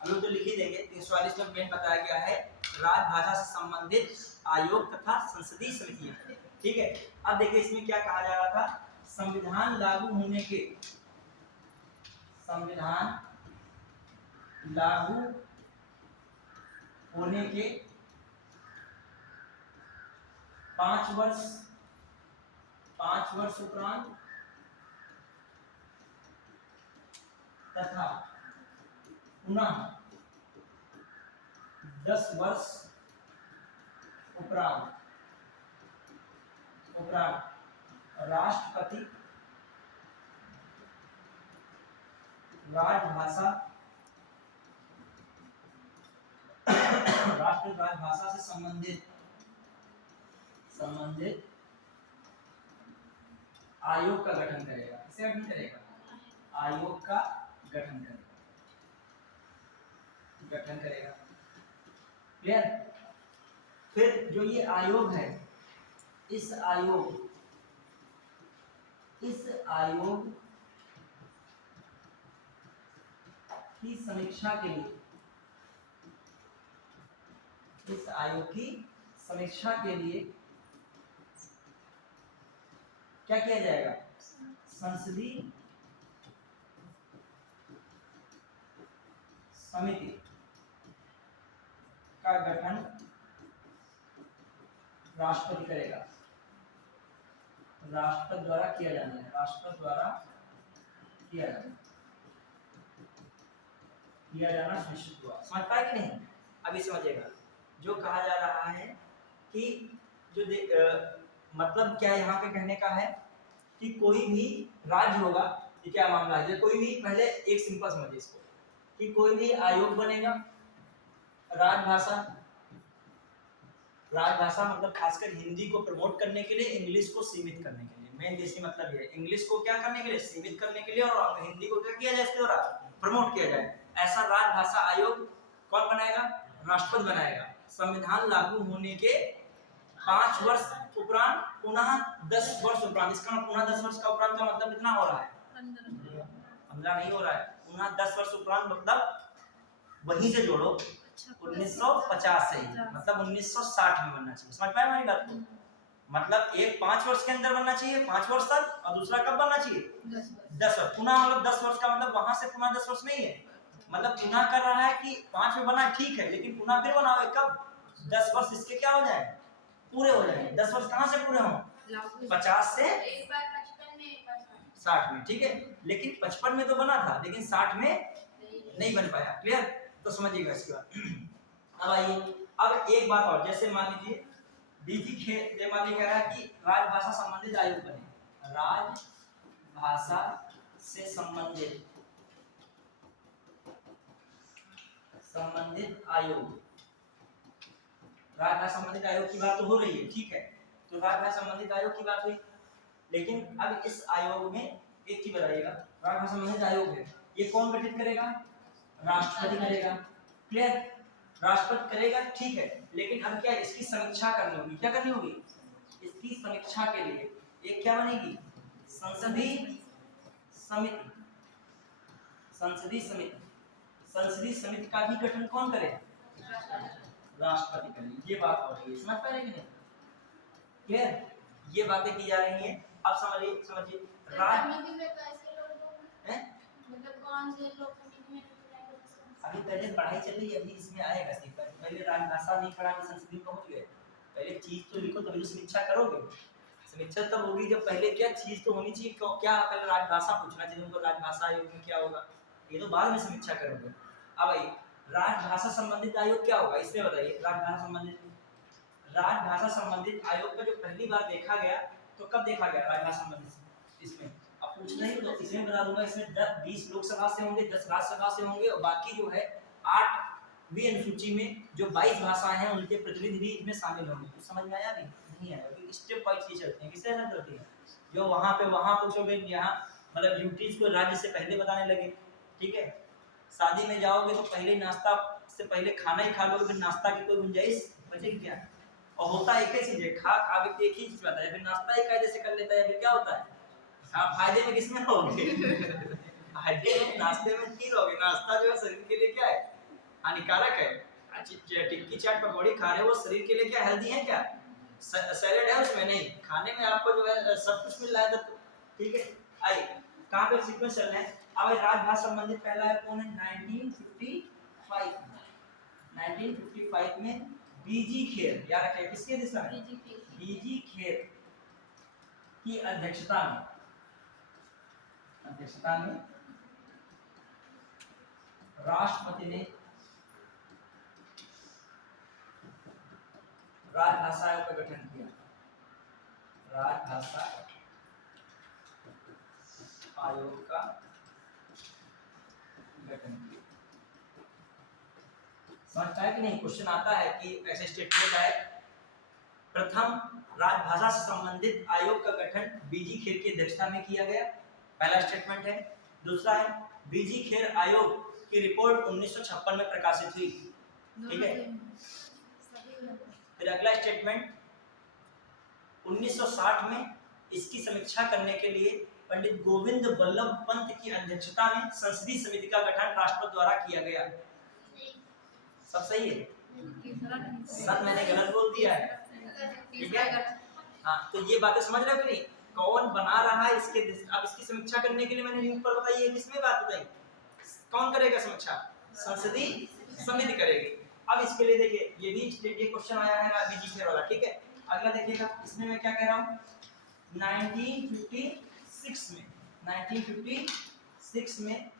हम लोग तो लिख ही देंगे। 344 में मेन बताया गया है राजभाषा से संबंधित आयोग तथा संसदीय समितियां, ठीक है। अब देखिए इसमें क्या कहा जा रहा था, संविधान लागू होने के, संविधान लागू होने के 5 वर्ष उपरांत तथा पुनः 10 वर्ष उपरांत राष्ट्रपति राजभाषा राष्ट्रीय राजभाषा से संबंधित आयोग का गठन करेगा। किसे गठन करेगा, आयोग का गठन करेगा। क्लियर। फिर जो ये आयोग है, इस आयोग की समीक्षा के लिए, इस आयोग की समीक्षा के लिए क्या किया जाएगा, संसदीय समिति का गठन राष्ट्रपति करेगा, राष्ट्रपति द्वारा किया जाना है, राष्ट्रपति द्वारा किया जाना सुनिश्चित हुआ। समझ पाए कि नहीं, अभी समझिएगा। जो कहा जा रहा है कि जो मतलब क्या यहाँ पे कहने का है कि कोई भी राज्य होगा, ये क्या मामला है, कोई भी, पहले एक सिंपल समझिए इसको, कि कोई भी आयोग बनेगा, राजभाषा मतलब खासकर हिंदी को प्रमोट करने के लिए, इंग्लिश को सीमित करने के लिए, मेन देशी मतलब ये, इंग्लिश को क्या करने के लिए, सीमित करने के लिए, और हिंदी को क्या किया जाए, इसके द्वारा प्रमोट किया जाए। ऐसा राजभाषा आयोग कौन बनाएगा, राष्ट्रपति बनाएगा। संविधान लागू होने के 5 वर्ष उपरांत पुनः 10 वर्ष उपरांत, इसका पुनः 10 वर्ष का उपरांत का मतलब कितना हो रहा है, 15 नहीं हो रहा है, पुनः 10 वर्ष उपरांत मतलब वहीं से जोड़ो 1950 से ही, मतलब 1960 में बनना चाहिए। समझ पाए हमारी बात को, मतलब एक 5 वर्ष के अंदर बनना चाहिए, 5 वर्ष तक, और दूसरा कब बनना चाहिए, 10 वर्ष। पुनः मतलब 10 वर्ष का मतलब वहां से पुनः 10 वर्ष नहीं है, मतलब पुनः कर रहा है कि 5 में बना ठीक है, लेकिन पुनः फिर बनाओ कब, 10 वर्ष इसके क्या हो जाए, पूरे हो जाएंगे। 10 वर्ष कहाँ से पूरे हों, 50 से 60 में, ठीक है। लेकिन 55 में तो बना था, लेकिन 60 में नहीं बन पाया। क्लियर, तो समझिएगा इसके बाद। अब आइए, अब एक बात और, जैसे मान लीजिए डीजी खेमाली कह रहा है कि राजभाषा संबंधित आयोग बने, राजभाषा से संबंधित आयोग, राजभाषा संबंधित आयोग की बात तो हो रही है, ठीक है। तो राजभाषा संबंधित आयोग की बात हुई, लेकिन अब इस आयोग में एक चीज बताइएगा, राजभाषा संबंधित आयोग है, ये कौन गठित करेगा, राष्ट्रपति करेगा। क्लियर, राष्ट्रपति करेगा, ठीक है, लेकिन अब क्या इसकी समीक्षा करनी होगी, क्या करनी होगी, इसकी समीक्षा के लिए एक क्या बनेगी, संसदीय समिति संसदीय समिति का भी गठन कौन करे? राष्ट्रपति करे। ये बात हो रही है, समझ पा रहे कि नहीं? क्लियर? ये बातें की जा रही हैं। अब समझिए समझिए मतलब कौन से लोग अभी पहले पढ़ाई चल रही है, अभी इसमें आएगा सीखकर। पहले राजभाषा नहीं पढ़ा के संस्कृत पहुंच गए। पहले चीज तो लिखो तभी समीक्षा करोगे। समीक्षा तब होगी जब पहले क्या चीज तो होनी चाहिए। क्या पहले राजभाषा पूछना चाहिए उनको, राजभाषा आयोग में क्या होगा, ये तो बाद में समीक्षा करोगे। अब आइए राजभाषा संबंधित आयोग क्या होगा, इसमें बताइए। राजभाषा संबंधित आयोग का जो पहली बार देखा गया तो कब देखा गया राजभाषा संबंधित? इसमें अब पूछना ही तो इसमें बता दूंगा। इसमें 20 लोकसभा से होंगे, 10 राज्यसभा से होंगे और बाकी जो है 8वीं अनुसूची में जो 22 भाषाएं हैं उनके प्रतिनिधि भी इसमें शामिल होंगे। तो समझ में आया? नहीं आया? क्योंकि स्टेप बाय स्टेप चलते हैं। किससे ऐसा करते हैं जो वहां पूछोगे, यहाँ मतलब ड्यूटीज को राज्य से पहले बताने लगे। ठीक है, शादी में जाओगे तो पहले नाश्ता से पहले खाना ही खा लोगे, फिर नाश्ता की कोई गुंजाइश बचेगी क्या? और होता एक ही चीज है, खा के एक ही चीज आता है, फिर नाश्ता ही कायदे से कर लेता है, फिर क्या होता है? आप फायदे में किसमें रहोगे? फायदे में नाश्ते में नहीं रहोगे। नाश्ता जो है शरीर के लिए क्या है? हानिकारक है। टिक्की चाट पकौड़ी खा रहे हो, शरीर के लिए क्या हेल्दी है? क्या सैलेड है उसमें? नहीं, खाने में आपको जो है सब कुछ मिल रहा है। तो ठीक है, आइए कहाँ पे सीक्वेंस चल रहा है। अब राजभाषा संबंधित पहला है कौन है? 1955 में बीजी खेर, याद रखिए किसके दिशा में? बीजी खेर की अध्यक्षता में राष्ट्रपति ने राजभाषा आयोग का गठन किया। राजभाषा आयोग का गठन किया। समझ पाए कि नहीं? क्वेश्चन आता है कि ऐसे स्टेटमेंट आए, प्रथम राजभाषा से संबंधित आयोग का गठन बीजी खेर की अध्यक्षता में किया गया, पहला स्टेटमेंट है। दूसरा है बीजी खेर आयोग की रिपोर्ट 1956 में प्रकाशित हुई। ठीक है, फिर अगला स्टेटमेंट 1960 में इसकी समीक्षा करने के लिए पंडित गोविंद वल्लभ पंत की अध्यक्षता में संसदीय समिति का गठन राष्ट्रपति द्वारा किया गया। सब सही है? सब मैंने गलत बोल दिया है? ठीक है, हाँ तो ये बातें समझ रहे हो कि नहीं? कौन बना रहा है इसके, अब इसकी समीक्षा करने के लिए मैंने लिंक पर बताई है, किसमें बात बताई? कौन करेगा समीक्षा? संसदीय समिति करेगी। अब इसके लिए देखिए ये भी ये क्वेश्चन आया है ना बीजी खेर वाला। ठीक है, अगला देखिएगा, इसमें मैं क्या कह रहा हूँ 1956 में,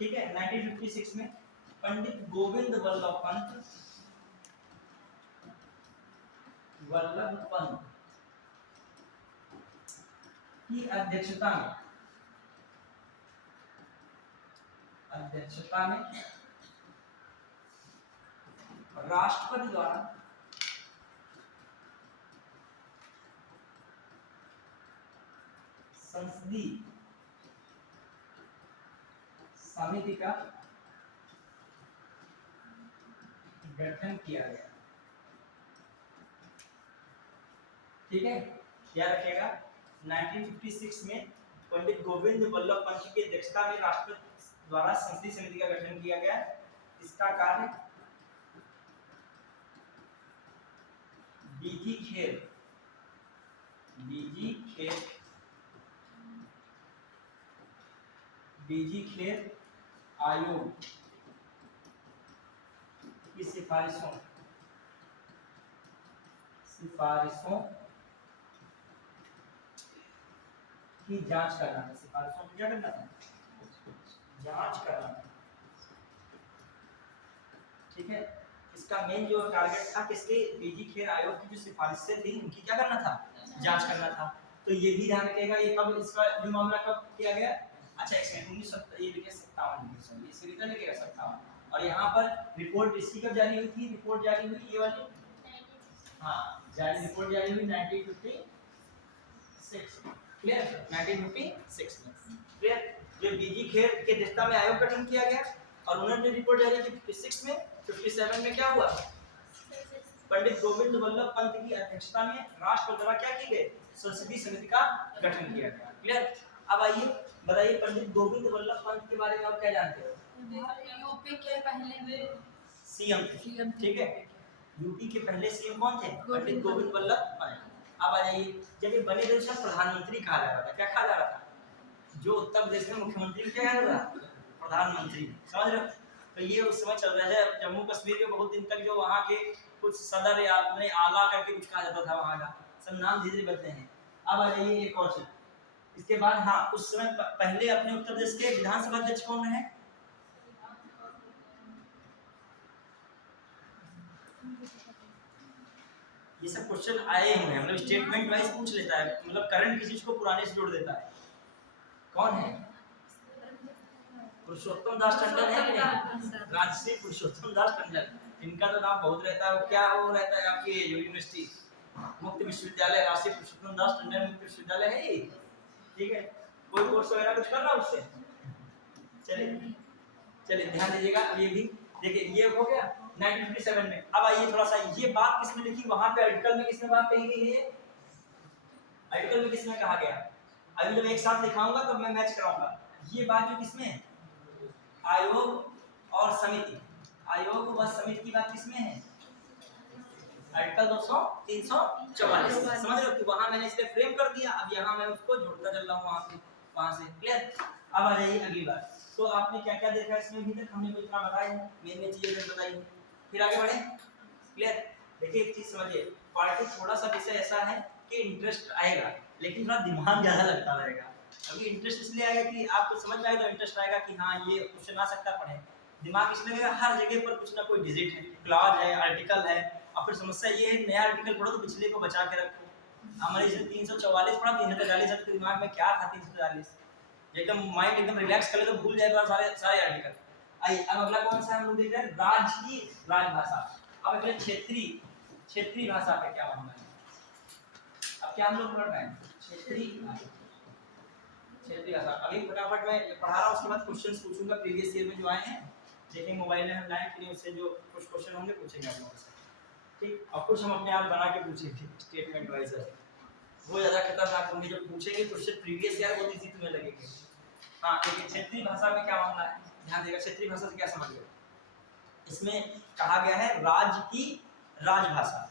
ठीक है 1956 में पंडित गोविंद वल्लभ पंत की अध्यक्षता में राष्ट्रपति द्वारा संसदीय समिति का गठन किया गया। ठीक है, याद रखिएगा 1956 में पंडित गोविंद वल्लभ पंत की अध्यक्षता में राष्ट्रपति द्वारा संसदीय समिति का गठन किया गया। इसका कार्य बीजी खेर आयोग की सिफारिशों की जांच करना था। सिफारिशों की क्या करना था? जांच करना था। ठीक है, इसका मेन जो टारगेट था किसके? बीजी खेर आयोग की जो सिफारिशें थी उनकी क्या करना था? जांच करना था। तो ये भी ध्यान रखिएगा, ये कब इसका जो मामला कब किया गया? अच्छा 1957, ये लिखिए 57, इससे लिखा लिखिएगा 57। और यहाँ पर रिपोर्ट इसकी कब जारी हुई थी? रिपोर्ट जारी हुई ये वाली, हाँ रिपोर्ट जारी हुई 1956। क्लियर? 1956 में क्लियर। जो बीजी खेर के अध्यक्षता में आयोग गठन किया गया और उन्होंने रिपोर्ट जारी की 56 में। 57 में क्या हुआ? पंडित गोविंद वल्लभ पंत की अध्यक्षता में राष्ट्रपति द्वारा क्या की गई? संसदीय समिति का गठन किया गया। क्लियर? अब आइए बताइए पंडित गोविंद वल्लभ पंत के बारे में आप क्या जानते हो? यूपी के पहले सीएम थे, सीएम ठीक है। यूपी के पहले सीएम कौन थे? पंडित गोविंद वल्लभ पंत। अब आ जाइए, जब ये बने थे उसे प्रधानमंत्री कहा जा रहा था। क्या कहा जा रहा था? जो उत्तर प्रदेश में मुख्यमंत्री क्या कहा जा रहा था? प्रधानमंत्री, समझ रहे हो? तो ये उस समय चल रहा है जम्मू कश्मीर के बहुत दिन तक जो वहाँ के कुछ सदर या अपने आला करके कुछ कहा जाता था वहाँ का, सब नाम धीरे धीरे बदले हैं। अब आ जाइए एक और चीज, इसके बाद हाँ उस समय पहले अपने उत्तर प्रदेश के विधानसभा अध्यक्ष कौन रहे? ये सब क्वेश्चन आए हुए हैं, मतलब स्टेटमेंट वाइज पूछ लेता है, मतलब करंट की चीज को पुराने से जोड़ देता है। कौन है? पुरुषोत्तम दास टंडन है कि नहीं? राजश्री पुरुषोत्तम दास टंडन, इनका तो नाम बहुत रहता है। वो क्या वो रहता है आपकी यूनिवर्सिटी मुक्त विश्वविद्यालय, राजश्री पुरुषोत्तम दास टंडन मुक्त विश्वविद्यालय है ये, ठीक है। कोई कोर्स वगैरह कुछ कर रहा है उससे? चलिए चलिए ध्यान दीजिएगा। अब ये भी देखिए, ये हो गया 1957 में। अब आइए थोड़ा सा, ये बात किसने लिखी वहां पे आर्टिकल में, किसने बात कही गई है? आर्टिकल में किसने कहा गया? अभी जब एक साथ दिखाऊंगा तब मैं मैच कराऊंगा। ये बात जो किसमें है? आयोग और समिति, आयोग व समिति की बात किसमें है? आर्टिकल 200 344। समझ रहे हो कि वहां मैंने इसलिए फ्रेम कर दिया, अब यहाँ मैं उसको जोड़ता चल रहा हूँ वहां से। क्लियर? अब आ जाइए अगली बात। तो आपने क्या क्या देखा इसमें अभी तक? हमने कुछ इतना बताया है, मेन मेन चीजें बताई, फिर आगे बढ़े। क्लियर? देखिए एक चीज समझिए, पढ़ के थोड़ा सा विषय ऐसा है कि इंटरेस्ट आएगा, लेकिन थोड़ा दिमाग ज्यादा लगता रहेगा। अभी इंटरेस्ट इसलिए आएगा कि आपको समझ में आएगा, तो इंटरेस्ट आएगा कि हाँ ये क्वेश्चन आ सकता है, पढ़े। दिमाग इसलिए लगेगा हर जगह पर कुछ ना कोई डिजिट है, क्लॉज है, आर्टिकल है, और फिर समस्या ये है नया आर्टिकल पढ़ो तो पिछले को बचा के रखो। हमारे जैसे 344 पढ़ा, 343 आपके दिमाग में क्या था? 343 एकदम माइंड एकदम रिलैक्स कर ले तो भूल जाएगा सारे सारे आर्टिकल। आइए अब अगला कौन सा हम लोग देख रहे हैं? राज्य की राजभाषा। अब अगले क्षेत्रीय भाषा पे क्या मानना है? अब क्या हम लोग पढ़ रहे हैं? क्षेत्रीय भाषा। अभी फटाफट मैं पढ़ा रहा हूँ, उसके बाद क्वेश्चंस पूछूंगा प्रीवियस ईयर में जो आए हैं। देखें मोबाइल में हम लाए कि नहीं, उससे जो कुछ क्वेश्चन होंगे पूछेंगे आप लोगों से, ठीक। और कुछ हम अपने आप बना के पूछेंगे स्टेटमेंट वाइज, वो ज्यादा खतरनाक होंगे। जो पूछेंगे क्वेश्चन प्रीवियस ईयर बहुत इजी तुम्हें लगेंगे। हाँ देखिए क्षेत्रीय भाषा में क्या मामला है, ध्यान देगा। क्षेत्रीय भाषा से क्या समझ गए? इसमें कहा गया है राज्य की राजभाषा।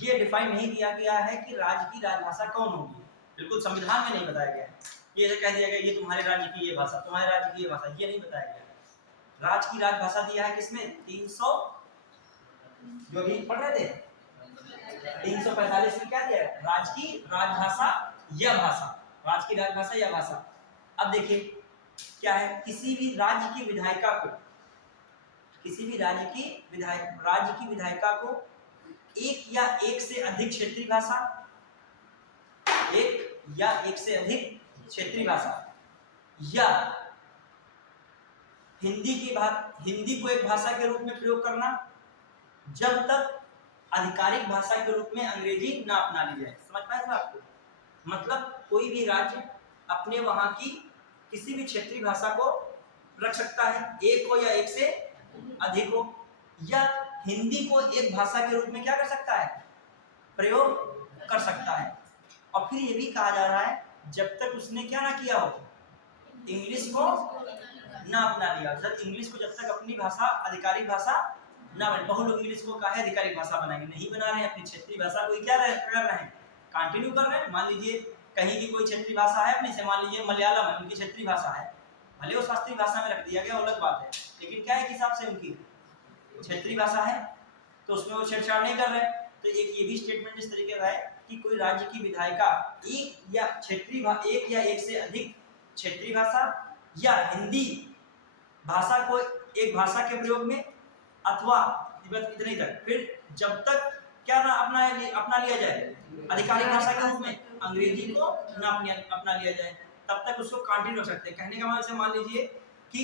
ये डिफाइन नहीं किया गया है कि राज्य की राजभाषा कौन होगी, बिल्कुल संविधान में नहीं बताया गया है। ये कह दिया गया ये तुम्हारे राज्य की ये भाषा, तुम्हारे राज्य की ये भाषा, ये नहीं बताया गया है। राज्य की राजभाषा दिया है किसमें? 300 जो भी पढ़ रहे थे 345 में क्या दिया है? राज्य की राजभाषा या भाषा, राज्य की राजभाषा या भाषा। अब देखिए क्या है, किसी भी राज्य की विधायिका को, किसी भी राज्य की विधायिका को एक या एक से अधिक क्षेत्रीय भाषा, एक या एक से अधिक क्षेत्रीय भाषा या हिंदी को एक भाषा के रूप में प्रयोग करना, जब तक आधिकारिक भाषा के रूप में अंग्रेजी ना अपना ली जाए। समझ पाए आपको? मतलब कोई भी राज्य अपने वहां की किसी भी क्षेत्रीय भाषा को रख सकता है, एक हो या एक से अधिक हो, या हिंदी को एक भाषा के रूप में क्या कर सकता है? प्रयोग कर सकता है। और फिर ये भी कहा जा रहा है जब तक उसने क्या ना किया हो, इंग्लिश को ना अपना लिया। जब इंग्लिश को जब तक अपनी भाषा आधिकारिक भाषा ना बने, बहुत लोग इंग्लिश को कहा है आधिकारिक भाषा बनाएंगे, नहीं बना रहे हैं, अपनी क्षेत्रीय भाषा को क्या कर रहे हैं? कंटिन्यू कर रहे हैं। मान लीजिए कहीं की कोई क्षेत्रीय भाषा है अपनी से, मान लीजिए मलयालम है, उनकी क्षेत्रीय भाषा है, भले वो शास्त्रीय भाषा में रख दिया गया अलग बात है, लेकिन क्या है हिसाब से उनकी क्षेत्रीय भाषा है, तो उसमें वो छेड़छाड़ नहीं कर रहे। तो एक ये भी स्टेटमेंट इस तरीके का है कि कोई राज्य की विधायिका एक या एक से अधिक क्षेत्रीय भाषा या हिंदी भाषा को एक भाषा के प्रयोग में, अथवा इतने ही तक, फिर जब तक क्या ना अपना लिया जाए आधिकारिक भाषा के रूप में, अंग्रेजी को ना अपना लिया जाए, तब तक उसको कंटिन्यू रख सकते हैं। कहने का मतलब मान लीजिए कि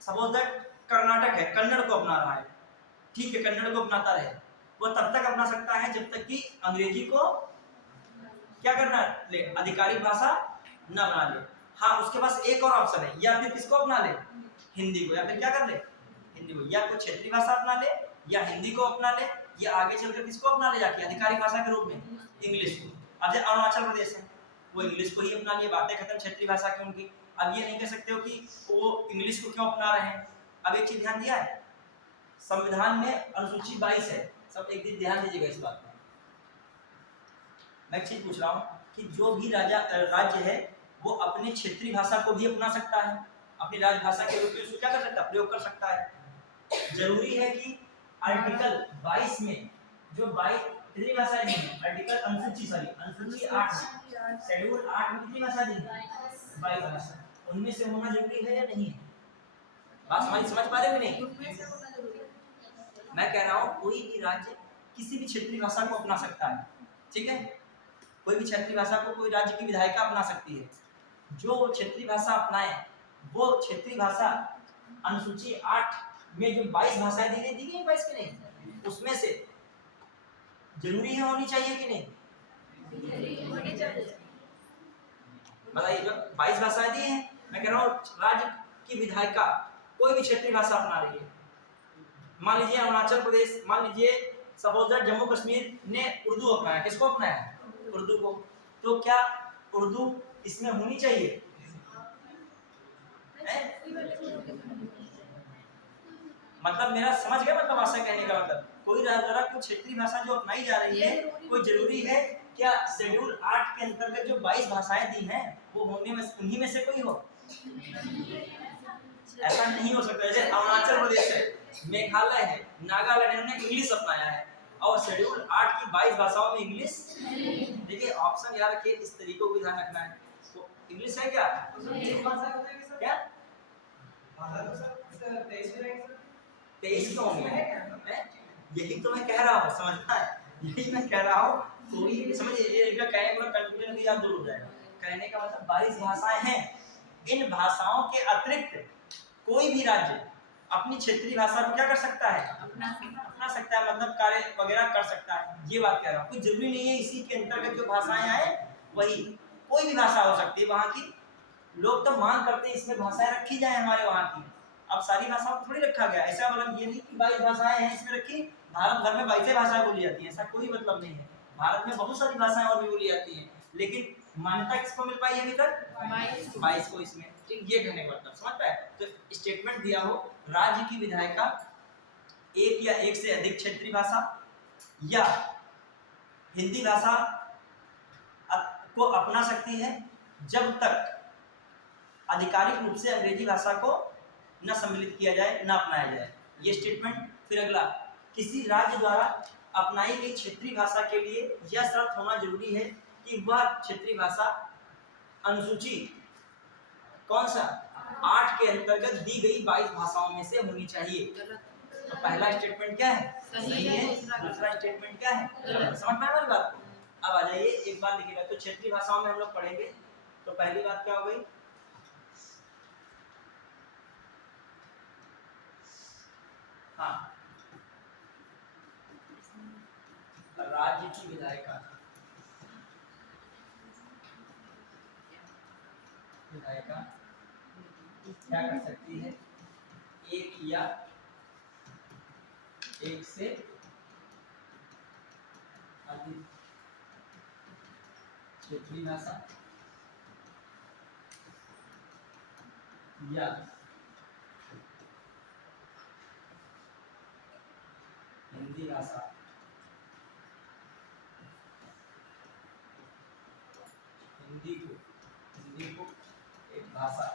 सपोज दैट कर्नाटक है, कन्नड़ को अपना रहा है, ठीक है, कन्नड़ को अपनाता रहे, वो तब तक अपना सकता है जब तक कि अंग्रेजी को क्या करना ले, आधिकारिक भाषा ना बना ले। हाँ उसके पास एक और ऑप्शन है, या फिर किसको अपना ले? हिंदी को, या फिर क्या कर ले? हिंदी को, या कोई क्षेत्रीय भाषा अपना ले या हिंदी को अपना ले, या आगे चलकर किसको अपना ले जाके आधिकारिक भाषा के रूप में? इंग्लिश को। अब अरुणाचल प्रदेश है, वो इंग्लिश को ही अपना लिए, बातें खत्म क्षेत्रीय भाषा की उनकी। अब ये नहीं कह सकते हो कि वो इंग्लिश को क्यों अपना रहे हैं। अब एक चीज ध्यान दिया है, संविधान में अनुसूची 22 है, सब एक दिन ध्यान दीजिएगा इस बात में। मैं एक चीज पूछ रहा हूँ कि जो भी राज्य है वो अपने क्षेत्रीय भाषा को भी अपना सकता है, अपनी राजभाषा के रूप में उसको क्या कर सकता है, प्रयोग कर सकता है। जरूरी है कि आर्टिकल 22 में जो 22 कितनी भाषाएं दी हैं, आर्टिकल अनुसूची 8 शेड्यूल 8 में कितनी भाषा दी है, 22 भाषा, उनमें से होना जरूरी है या नहीं है? बात समझ पा रहे हो नहीं? मैं कह रहा हूँ कोई भी राज्य किसी भी क्षेत्रीय भाषा को अपना सकता है, ठीक है, कोई भी क्षेत्रीय भाषा को कोई राज्य की विधायिका अपना सकती है। जो क्षेत्रीय भाषा अपनाए वो क्षेत्रीय भाषा अनुसूची 8 में जो 22 भाषाएं दी गई 22 की नहीं, उसमें से जरूरी है होनी चाहिए कि नहीं? बताइए, जो 22 भाषाएं दी हैं, मैं कह रहा हूँ राज्य की विधायिका कोई भी क्षेत्रीय भाषा अपना रही है, मान लीजिए अरुणाचल प्रदेश, मान लीजिए सपोज जम्मू कश्मीर ने उर्दू अपनाया, किसको अपनाया, उर्दू को, तो क्या उर्दू इसमें होनी चाहिए? मतलब मेरा समझ गया, मतलब भाषा कहने का मतलब कोई कोई क्षेत्रीय भाषा जो अपनाई जा रही है कोई जरूरी है क्या शेड्यूल 8 के अंतर्गत जो 22 भाषाएं दी हैं वो होने में उन्हीं में से कोई हो? ऐसा नहीं हो सकता। जैसे अरुणाचल प्रदेश है, मेघालय है, नागालैंड, इन्होंने इंग्लिश अपनाया है और शेड्यूल 8 की 22 भाषाओं में इंग्लिश। देखिए ऑप्शन याद रखिए, इस तरीकों को ध्यान रखना है। तो इंग्लिश है क्या? क्या 23 क्यों होंगे? यही तो मैं कह रहा हूँ, समझना है, यही मैं कह रहा हूँ। कोई समझिए, ये इनका कहने का कंफ्यूजन भी याद दूर हो जाएगा। कहने का मतलब 22 भाषाएं हैं, इन भाषाओं के अतिरिक्त कोई भी राज्य अपनी क्षेत्रीय भाषा को क्या कर सकता है, अपना सकता है, मतलब कार्य वगैरह कर सकता है, ये बात कह रहा हूँ। कुछ जरूरी नहीं है इसी के अंतर्गत जो भाषाएं आए वही, कोई भी भाषा हो सकती है वहाँ की। लोग तो मांग करते हैं इसमें भाषाएं रखी जाए हमारे वहाँ की, अब सारी भाषाओं को थोड़ी रखा गया, ऐसा मतलब ये नहीं कि 22 भाषाएं हैं इसमें रखी, भारत भर में 22 भाषाएं बोली जाती है, ऐसा कोई मतलब नहीं है। भारत में बहुत सारी भाषाएं और भी बोली जाती हैं, लेकिन मान्यता किसको मिल पाई अभी तक? 22 को इसमें, ठीक, ये कहने का मतलब समझ पाए। तो स्टेटमेंट दिया हो राज्य की विधायिका एक या एक से अधिक क्षेत्रीय भाषा या हिंदी भाषा को अपना सकती है जब तक आधिकारिक रूप से अंग्रेजी भाषा को न सम्मिलित किया जाए, न अपनाया जाए, ये स्टेटमेंट। फिर अगला, किसी राज्य द्वारा अपनाई गई क्षेत्रीय भाषा के लिए यह शर्त होना जरूरी है कि वह क्षेत्रीय भाषा अनुसूची कौन सा 8 के अंतर्गत दी गई 22 भाषाओं में से होनी चाहिए। तो पहला स्टेटमेंट क्या है, सही है, दूसरा स्टेटमेंट क्या है, समझ में आ रही बात को? अब आ जाइए, एक बात लिखिएगा, तो क्षेत्रीय भाषाओं में हम लोग पढ़ेंगे। तो पहली बात क्या हो गई, हाँ, राज्य की विधायिका क्या कर सकती है, एक या एक से अधिक क्षेत्रीय भाषा या हिंदी भाषा हिंदी को एक भाषा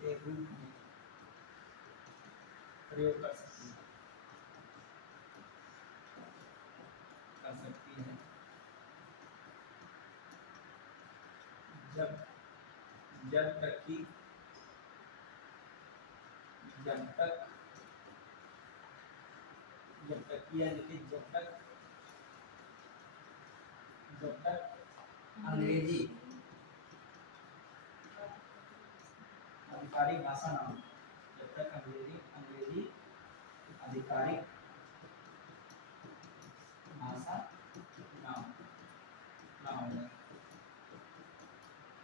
के रूप में प्रयोग कर सकती है जब तक कि अंग्रेजी आधिकारिक भाषा ना हो, जब तक अंग्रेजी आधिकारिक भाषा ना हो।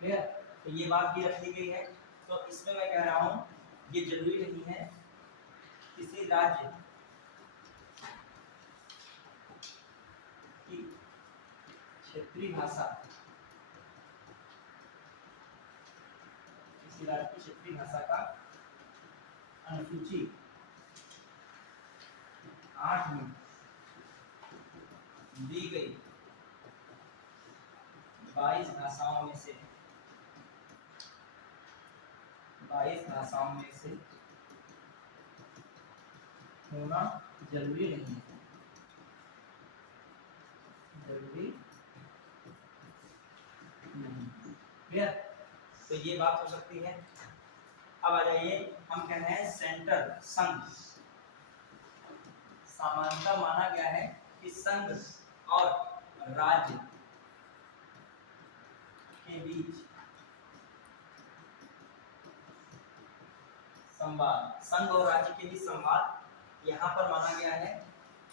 क्लियर? तो ये बात भी रख दी गई है। तो इसमें मैं कह रहा हूँ ये जरूरी नहीं है किसी राज्य की क्षेत्रीय भाषा, किसी राज्य की क्षेत्रीय भाषा का अनुसूची 8 में दी गई 22 भाषाओं में से 22 भाषाओं में से होना जरूरी नहीं है, जरूरी नहीं। क्लियर? तो ये बात हो सकती है। अब आ जाइए, हम कह रहे हैं सेंटर, संघ। सामान्यतः माना गया है कि संघ और राज्य के बीच संवाद, संघ और राज्य के बीच संवाद यहाँ पर माना गया है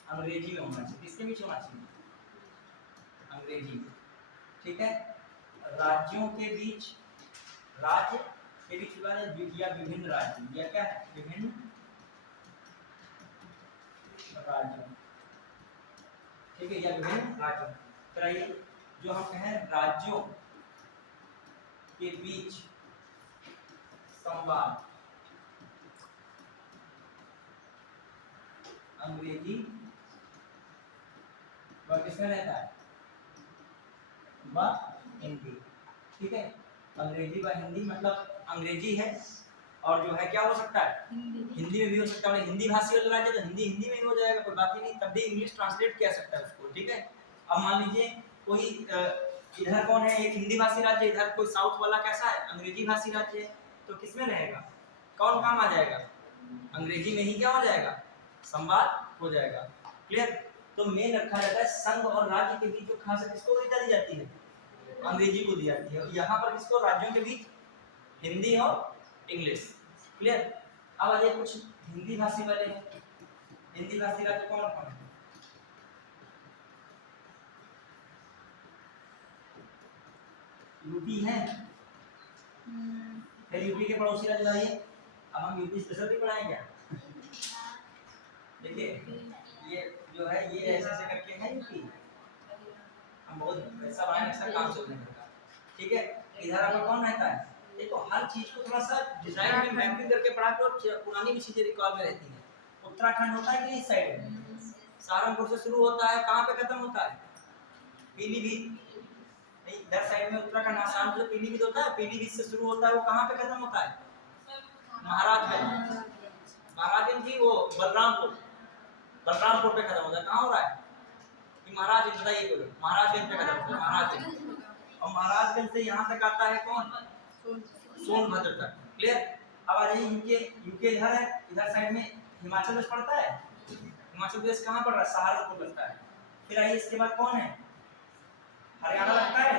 अंग्रेजी में होना चाहिए। किसके बीच होना चाहिए? अंग्रेजी में। ठीक है। राज्यों के बीच, राज्य के बीच या विभिन्न राज्य, या क्या है? विभिन्न राज्यों। ठीक है, या विभिन्न राज्यों। फिर आइए, जो हम कहें राज्यों के बीच संवाद अंग्रेजी व किसमें रहता है? व हिंदी। ठीक है, अंग्रेजी व हिंदी, मतलब अंग्रेजी है और जो है क्या हो सकता है? हिंदी में भी हो सकता है। हिंदी भाषी वाला राज्य तो हिंदी हिंदी में ही हो जाएगा, कोई बात ही नहीं, तब भी इंग्लिश ट्रांसलेट किया सकता है उसको। ठीक है। अब मान लीजिए कोई इधर कौन है? एक हिंदी भाषी राज्य, इधर कोई साउथ वाला कैसा है? अंग्रेजी भाषी राज्य है। तो किसमें रहेगा? कौन काम आ जाएगा? अंग्रेजी में ही क्या हो जाएगा? संवाद हो जाएगा। क्लियर? तो मेन रखा जाता है संघ और राज्य के बीच जो खास किसको दी जाती है? अंग्रेजी को दी जाती है। यहाँ पर किसको? राज्यों के बीच हिंदी और इंग्लिश। क्लियर? अब आइए कुछ हिंदी भाषी वाले। हिंदी भाषी राज्य कौन कौन है? यूपी है। फिर यूपी के पड़ोसी राज्य बताइए। अब हम यूपी स्पेशल भी पढ़ाएं क्या? देखिए, ये जो है ये ऐसे ऐसे करके है यूपी। हम बहुत पैसा बनाने का काम चलने का। ठीक है। इधर आपका कौन रहता है? देखो, हर चीज को थोड़ा सा डिजाइन में मैपिंग करके पढ़ा के, और पुरानी भी चीजें रिकॉर्ड में रहती है। उत्तराखंड होता है कि इस साइड में? सहारनपुर से शुरू होता है, कहाँ पे खत्म होता है? पीलीभीत। नहीं, इधर साइड में उत्तराखंड, आसाम से पीलीभीत होता है, पीलीभीत से शुरू होता है, वो कहाँ पे खत्म होता है? महाराजगंज। महाराजगंज की वो बलरामपुर, बलरामपुर पे खत्म होता है। कहाँ हो रहा है? महाराजगंज, बताइए बोलो। महाराजगंज पे खत्म होता है, महाराजगंज। और महाराजगंज से यहाँ तक आता है कौन? सोनभद्र तक। क्लियर? अब आ जाइए यूके। यूके इधर है, इधर साइड में हिमाचल प्रदेश पड़ता है। हिमाचल प्रदेश कहाँ पड़ रहा है? सहारनपुर लगता है। फिर आइए इसके बाद कौन है? हरियाणा लगता है।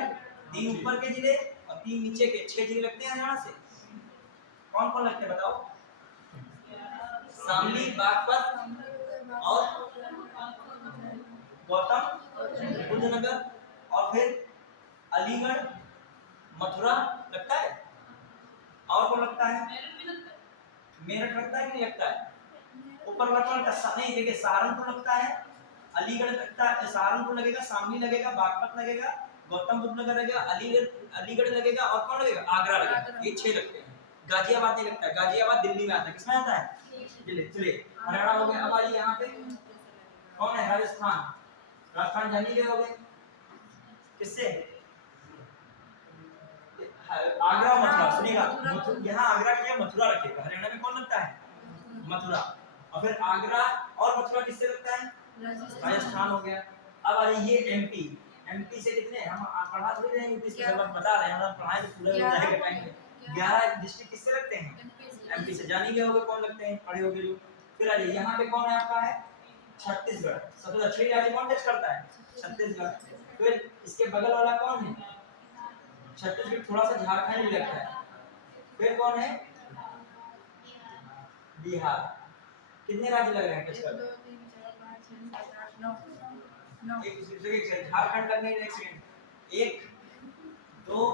3 ऊपर के जिले और 3 नीचे के, 6 जिले लगते हैं हरियाणा से। कौन कौन लगते हैं बताओ? शामली, बागपत और गौतम बुद्ध नगर, और फिर अलीगढ़, मथुरा लगता है। और कौन लगता है? मेरठ लगता है कि नहीं लगता है? ऊपर वाला कौन लगता है? नहीं, देखिए, सहारनपुर लगता है, अलीगढ़ लगता है, सहारनपुर लगेगा, शामली लगेगा, बागपत लगेगा, गौतम बुद्ध नगर लगेगा, अलीगढ़ लगेगा, और कौन लगेगा? आगरा लगेगा। ये 6 लगते हैं। गाजियाबाद नहीं लगता है। गाजियाबाद दिल्ली में आता है। किसमें आता है? दिल्ली। चलिए, हरियाणा हो गया। अब आइए यहाँ पे कौन है? राजस्थान। राजस्थान जानी गए होगे किससे? आगरा, मथुरा। सुनिएगा, यहाँ आगरा की जगह मथुरा रखिएगा। हरियाणा में कौन लगता है? मथुरा। और फिर आगरा और मथुरा किससे लगता है? राजस्थान हो गया। अब आइए ये एमपी। एमपी से कितने? हम पढ़ा थोड़ी रहे हैं यूपी से, सब बता रहे हैं, हम पढ़ाए तो पूरा हो जाएगा टाइम में। 11 डिस्ट्रिक्ट किससे लगते हैं? एमपी से। जानी गए होगे कौन लगते हैं, पढ़े होगे जो। फिर आइए यहाँ पे कौन है आपका? है छत्तीसगढ़। सबसे दक्षिणी राज्य कौन टच करता है? छत्तीसगढ़। फिर इसके बगल वाला कौन है? छत्तीसगढ़, थोड़ा सा झारखंड भी लगता है। फिर कौन है? बिहार। कितने राज्य लग रहे हैं टच करते? झारखंड लगने, एक सेकंड, 1 2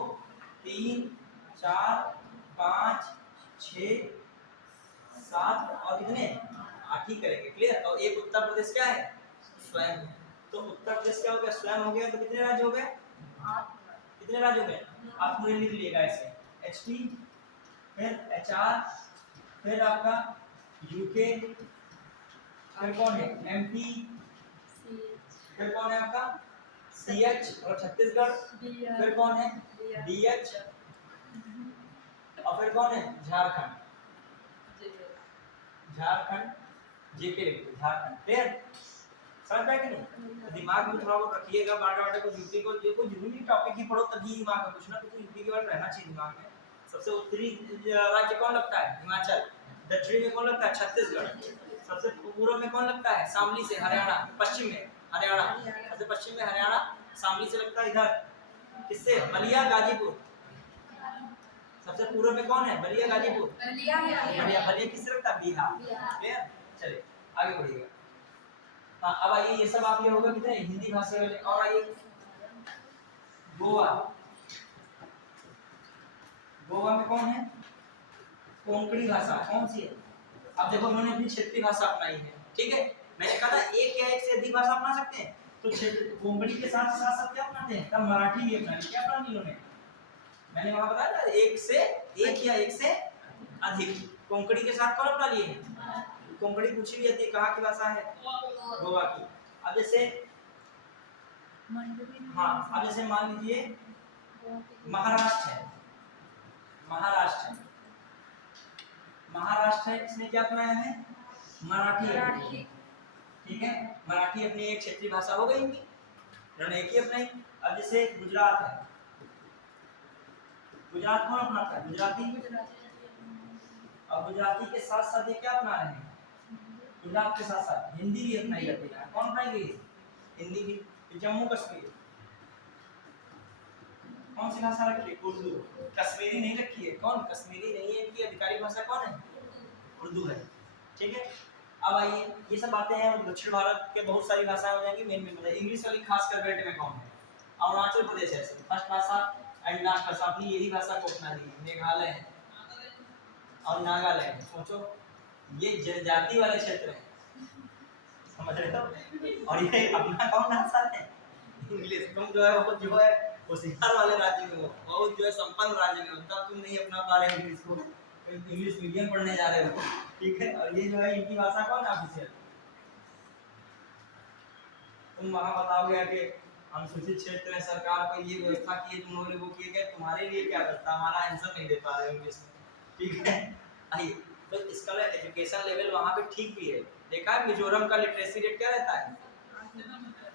3 4 5 6 7 और कितने? 8 ही करेंगे। क्लियर? और एक उत्तर प्रदेश क्या है? स्वयं है। तो उत्तर प्रदेश क्या हो गया, स्वयं हो गया। तो कितने राज्य हो गए, 8 कितने राज्य हो गए, आप पूरे लिख लीजिएगा ऐसे, एच टी, फिर एच आर, फिर आपका यूके, फिर कौन है एमपी, फिर कौन है आपका सी एच और छत्तीसगढ़, फिर कौन है डी एच, और फिर कौन है झारखंड, झारखंड जेके लिखते हैं, झारखंड। क्लियर, समझ में कि नहीं। तो दिमाग में थोड़ा बहुत रखिएगा, बाटा बाटा को यूपी को, ये कोई जरूरी टॉपिक ही पढ़ो तभी दिमाग में कुछ ना कुछ यूपी के बारे में रहना चाहिए दिमाग में। सबसे उत्तरी राज्य कौन लगता है, हिमाचल। दक्षिण में कौन लगता है, छत्तीसगढ़। सबसे पूर्व में कौन लगता है, शामली से हरियाणा। पश्चिम में हरियाणा, सबसे पश्चिम में हरियाणा, शामली से लगता है इधर किससे, बलिया गाजीपुर। सबसे पूर्व में कौन है, बलिया गाजीपुर, बलिया। बलिया किससे लगता है, बिहार। क्लियर, चलिए आगे बढ़िएगा। हाँ, अब आइए, ये सब आपके होगा कितने हिंदी भाषा वाले। और आइए गोवा, गोवा में कौन है, कोंकणी भाषा। कौन सी है, अब देखो उन्होंने अपनी क्षेत्रीय भाषा अपनाई है, ठीक है। मैंने कहा था एक या एक से अधिक भाषा अपना सकते हैं, तो क्षेत्र कोंकणी के साथ साथ सब क्या अपनाते हैं, तब मराठी भी अपनाई। क्या अपना इन्होंने, मैंने वहां बताया था एक से एक या एक से अधिक। कोंकणी के साथ कौन अपना लिए हैं, कोंकणी पूछी भी जाती है कहाँ की भाषा है, गोवा की। अब जैसे हाँ, अब जैसे मान लीजिए महाराष्ट्र है, महाराष्ट्र है, महाराष्ट्र है, इसने क्या अपनाया है, मराठी। ठीक है, मराठी अपनी एक क्षेत्रीय भाषा हो गई इनकी, इन्होंने एक ही अपनाई। अब जैसे गुजरात है, गुजरात कौन अपनाता है, गुजराती। और गुजराती के साथ साथ ये क्या अपना रहे हैं, गुजरात के साथ साथ हिंदी भी अपनाई जाती है। कौन अपनाई गई, हिंदी भी। जम्मू कश्मीर कौन सी भाषा रखी है, उर्दू। कश्मीरी नहीं रखी है, कौन, कश्मीरी नहीं है, इनकी आधिकारिक भाषा कौन है, उर्दू है। ठीक है, अब आइए, ये सब बातें हैं। दक्षिण भारत के बहुत सारी भाषाएं हो जाएंगी, मेन मेन बताइए। इंग्लिश वाली खास कर बेल्ट में कौन है, अरुणाचल प्रदेश है फर्स्ट भाषा एंड लास्ट भाषा अपनी यही भाषा को अपना ली। मेघालय है और नागालैंड। सोचो, ये जनजाति वाले क्षेत्र है, समझ रहे हो। और ये अपना कौन भाषा है, इंग्लिश। तुम जो है वो जो है होशियार वाले राज्य में हो, बहुत जो है संपन्न राज्य में हो, तब तुम नहीं अपना पा रहे इंग्लिश को, इंग्लिश मीडियम पढ़ने जा रहे हो, ठीक है। और ये जो है इनकी भाषा कौन है ऑफिशियल। तुम वहां बताओगे कि अनुसूचित क्षेत्र है, सरकार को ये व्यवस्था की है, तुम लोगों ने वो किए गए, तुम्हारे लिए क्या करता, हमारा आंसर नहीं दे पा रहे हो इंग्लिश में, ठीक है। आइए, तो इसका एजुकेशन लेवल वहाँ पे ठीक भी है। देखा है मिजोरम का लिटरेसी रेट क्या रहता है,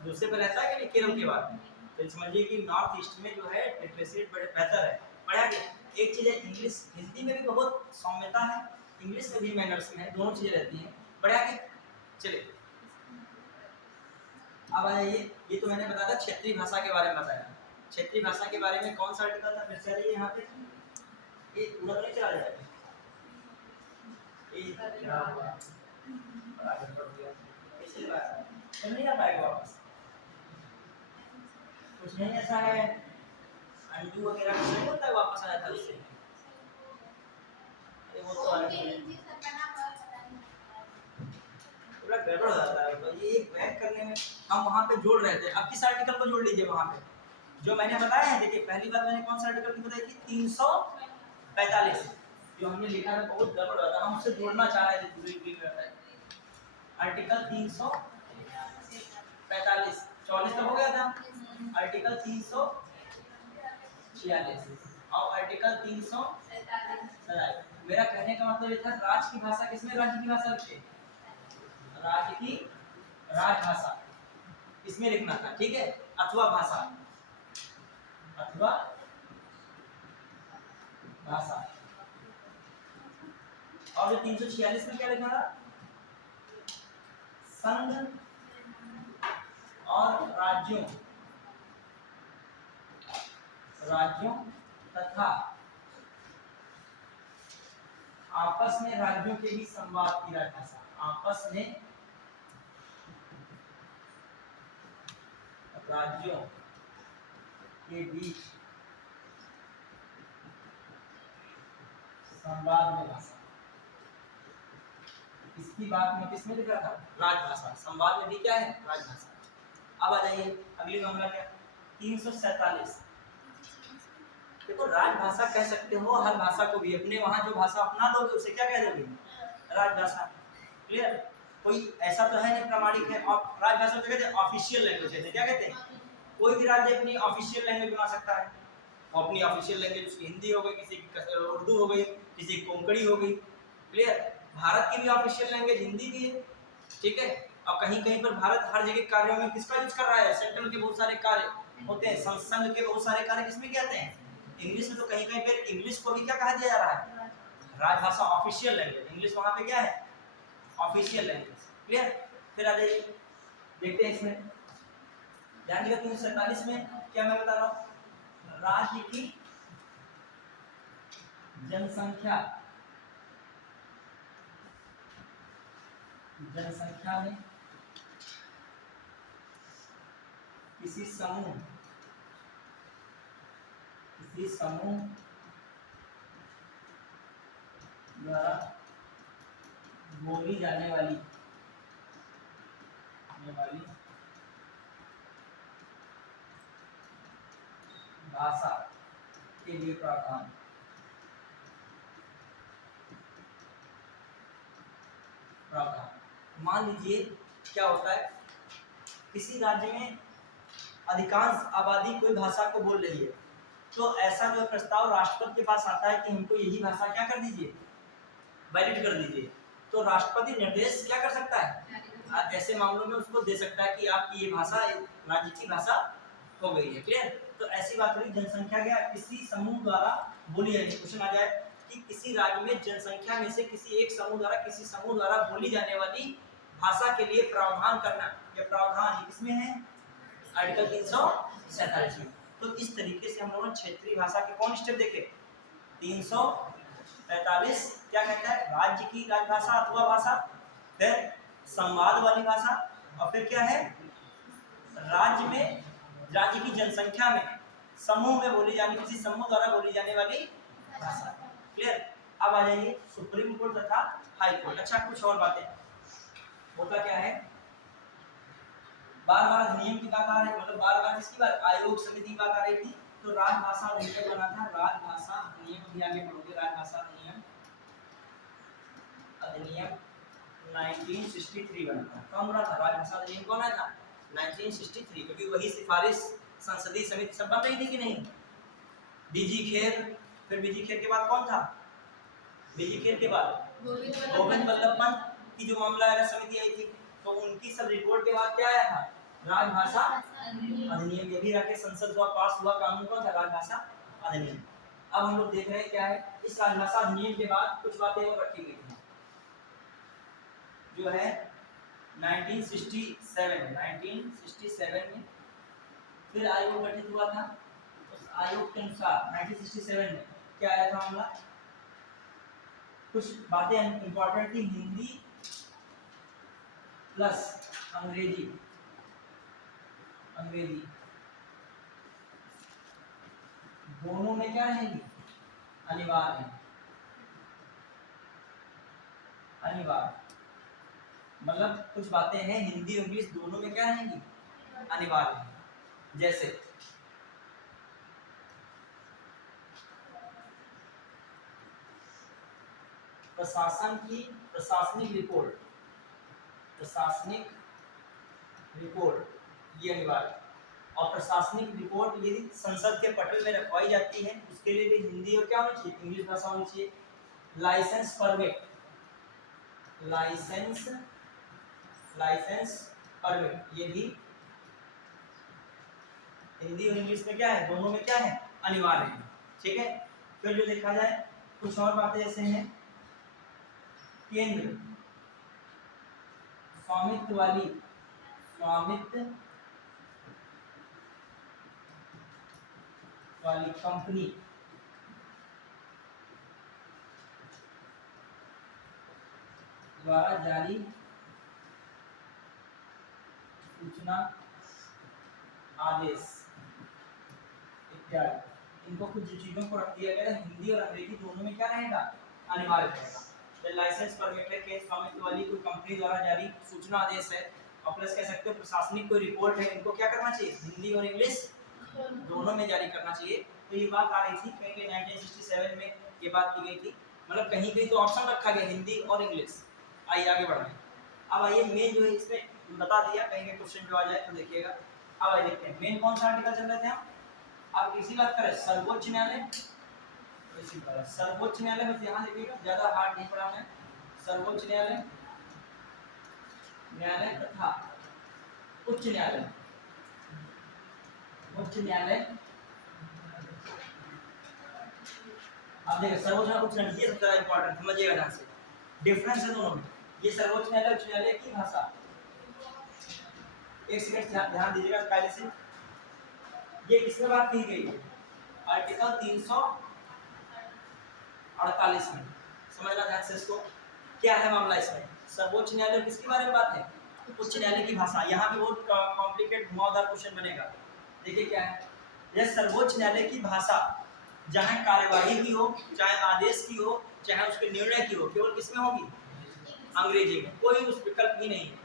दूसरे पे रहता है कि नहीं, केरल के बाद। तो समझिए कि नॉर्थ ईस्ट में जो है लिटरेसी रेट बेहतर है। पढ़ा गया एक चीज़ है, इंग्लिश हिंदी में भी बहुत सौम्यता है, इंग्लिश में भी मैनर्स में है, दोनों चीज़ें रहती हैं। पढ़ा गया, चलिए अब आ जाइए। ये तो मैंने बताया था क्षेत्रीय भाषा के बारे में बताया। क्षेत्रीय भाषा के बारे में कौन सा आर्टिकल था, फिर से आइए यहाँ पे, ये पूरा नहीं चला जाएगा, ये क्या हुआ, आगे बढ़ गया, इसलिए बात तो नहीं आ पाएगा वापस, कुछ नहीं ऐसा है, अंडू वगैरह कुछ नहीं होता है, वापस आ जाता है उससे। अरे वो तो पूरा गड़बड़ हो जाता है। तो ये बैक करने में हम वहाँ पे जोड़ रहे थे, अब किस आर्टिकल को जोड़ लीजिए वहाँ पे जो मैंने बताया है। देखिए पहली बार मैंने कौन सा आर्टिकल की बताई थी, 345, जो हमने लिखा था बहुत गड़बड़ हो रहा था, हम उससे जोड़ना चाह रहे थे पूरी में। आर्टिकल 345, 44 तो हो गया था, आर्टिकल 346 और आर्टिकल 347। मेरा कहने का मतलब ये था, राज्य की भाषा किसमें, राज्य की भाषा लिखिए, राज्य की राजभाषा इसमें लिखना था, ठीक है। अथवा भाषा, अथवा भाषा। और जो 346 में क्या लिखा था, संघ और राज्यों तथा आपस में राज्यों के बीच संवाद की राजभाषा, आपस में राज्यों के बीच संवाद में भाषा। इसकी बात में किसमें लिखा था, राजभाषा। संवाद में भी क्या है, राजभाषा। अब आ जाइए अगली मामला क्या 347। देखो राजभाषा कह सकते हो हर भाषा को भी, अपने वहाँ जो भाषा अपना लोगे उसे क्या कह दोगे, राजभाषा। क्लियर। कोई ऐसा तो है नहीं प्रमाणिक है, और राजभाषा को कहते हैं ऑफिशियल लैंग्वेज कहते हैं। क्या कहते हैं, कोई भी राज्य अपनी ऑफिशियल लैंग्वेज बना सकता है। वो अपनी ऑफिशियल लैंग्वेज उसकी हिंदी हो गई, किसी की उर्दू हो गई, किसी की कोंकणी हो गई। क्लियर। भारत की भी ऑफिशियल लैंग्वेज हिंदी भी है, ठीक है। और कहीं कहीं पर भारत हर जगह कार्यों में किसका यूज कर रहा है, सेंट्रल के बहुत सारे कार्य होते हैं, संघ के बहुत सारे कार्य किसमें किए जाते हैं, इंग्लिश में। तो कहीं कहीं पर इंग्लिश को भी क्या कहा दिया जा रहा है, राजभाषा, ऑफिशियल लैंग्वेज। इंग्लिश वहां पे क्या है, ऑफिशियल लैंग्वेज। क्लियर। फिर आ जाइए देखते हैं इसमें ध्यान दिया 347 में क्या मैं बता रहा हूँ, राज्य की जनसंख्या में किसी समूह द्वारा बोली जाने वाली भाषा के लिए प्रावधान। मान लीजिए क्या होता है, किसी राज्य में अधिकांश आबादी कोई भाषा को बोल रही है, तो ऐसा जो प्रस्ताव राष्ट्रपति के पास आता है कि हमको यही भाषा क्या कर दीजिए, वैलिड कर दीजिए। तो राष्ट्रपति निर्देश क्या कर सकता है, ऐसे मामलों में उसको दे सकता है कि आपकी ये भाषा राज्य की भाषा हो गई है। क्लियर। तो ऐसी बात हुई जनसंख्या क्या किसी समूह द्वारा बोली जाएगी। क्वेश्चन आ जाए कि किसी राज्य में जनसंख्या में से किसी एक समूह द्वारा किसी समूह द्वारा बोली जाने वाली भाषा के लिए प्रावधान करना। यह प्रावधान किसमें है, आर्टिकल 347 में। तो इस तरीके से हम लोगों ने क्षेत्रीय भाषा के कौन स्टेप देखे, 345 क्या कहता है, राज्य की राजभाषा अथवा भाषा, फिर संवाद वाली भाषा, और फिर क्या है, राज्य की जनसंख्या में समूह में बोली जाने, किसी समूह द्वारा बोली जाने वाली भाषा। क्लियर। अब आ जाइए सुप्रीम कोर्ट तथा हाई कोर्ट। अच्छा कुछ और बातें होता क्या है, बार बार अधिनियम की बात आ रही, मतलब बार बार किसकी बात, आयोग समिति की बात आ रही थी। तो राजभाषा अधिनियम बना था, राजभाषा अधिनियम भी आगे पढ़ोगे, राजभाषा अधिनियम 1963 बना था। कौन बना था, राजभाषा अधिनियम कौन आया था, 1963, क्योंकि वही सिफारिश संसदीय समिति सब बन रही थी कि नहीं, बीजी खेर, फिर बीजी खेर के बाद कौन था, बीजी खेर के बाद गोविंद बल्लभ पंत की जो मामला समिति आई थी, तो उनकी सब रिपोर्ट के बाद क्या आया था, राजभाषा अधिनियम। ये भी रखे संसद द्वारा पास हुआ कानून कौन था, राजभाषा अधिनियम। अब हम लोग देख रहे हैं क्या है, इस राजभाषा अधिनियम के बाद कुछ बातें और रखी गई थी, जो है 1967 में फिर आयोग गठित हुआ था। उस आयोग के अनुसार 1967 में क्या आया था मामला, कुछ बातें इंपॉर्टेंट थी, हिंदी प्लस अंग्रेजी दोनों में क्या रहेंगी, अनिवार्य। मतलब कुछ बातें हैं हिंदी और इंग्लिश दोनों में क्या रहेंगी, अनिवार्य। जैसे प्रशासनिक रिपोर्ट ये अनिवार्य। और प्रशासनिक रिपोर्ट यदि संसद के पटल में रखवाई जाती है, उसके लिए भी हिंदी और क्या होनी चाहिए, इंग्लिश भाषा होनी चाहिए। लाइसेंस परमिट ये भी हिंदी और इंग्लिश में क्या है, दोनों में क्या है, अनिवार्य है। ठीक है। फिर जो देखा जाए कुछ और बातें ऐसे हैं, केंद्र स्वामित्व वाली कंपनी द्वारा जारी सूचना आदेश इत्यादि, इनको कुछ चीजों को रख दिया गया है, हिंदी और अंग्रेजी दोनों में क्या रहेगा, अनिवार्य रहेगा। लाइसेंस परमिट है, केंद्र स्वामित्व वाली कोई कंपनी द्वारा जारी सूचना आदेश है, और प्लस कह सकते हो प्रशासनिक कोई रिपोर्ट है, इनको क्या करना चाहिए, हिंदी और इंग्लिश दोनों में जारी करना चाहिए। तो ये बात आ रही थी कहीं 1967 में ये बात की गई थी, मतलब कहीं कहीं तो ऑप्शन रखा गया हिंदी और इंग्लिश। आइए आगे बढ़ाएं। अब आइए मेन जो है इसमें बता दिया, कहीं कहीं क्वेश्चन जो आ जाए तो देखिएगा। अब आइए देखते हैं मेन कौन सा आर्टिकल चल रहे थे हम। अब इसी बात करें सर्वोच्च न्यायालय, इसी तरह सर्वोच्च न्यायालय में ध्यान देखिएगा, ज्यादा हार्ड नहीं पढ़ाना है। सर्वोच्च न्यायालय, न्यायालय तथा उच्च न्यायालय, उच्च न्यायालय। अब देखिए सर्वोच्च और उच्च न्यायालय ये सबसे ज्यादा इंपॉर्टेंट, समझिएगा ध्यान से, डिफरेंस है दोनों में। ये सर्वोच्च न्यायालय उच्च न्यायालय की भाषा, एक सेकंड ध्यान दीजिएगा पहले से, ये किसमें बात की गई, आर्टिकल 348 में। समझना ध्यान से इसको, क्या है मामला इसमें। सर्वोच्च न्यायालय किसके बारे में बात है, उच्च न्यायालय की भाषा। यहाँ पे बहुत कॉम्प्लिकेट घुमावदार क्वेश्चन बनेगा। देखिए क्या है, यह सर्वोच्च न्यायालय की भाषा जहाँ कार्यवाही की हो, चाहे आदेश की हो, चाहे उसके निर्णय की हो, केवल किसमें होगी, अंग्रेजी में, कोई उस विकल्प ही नहीं है।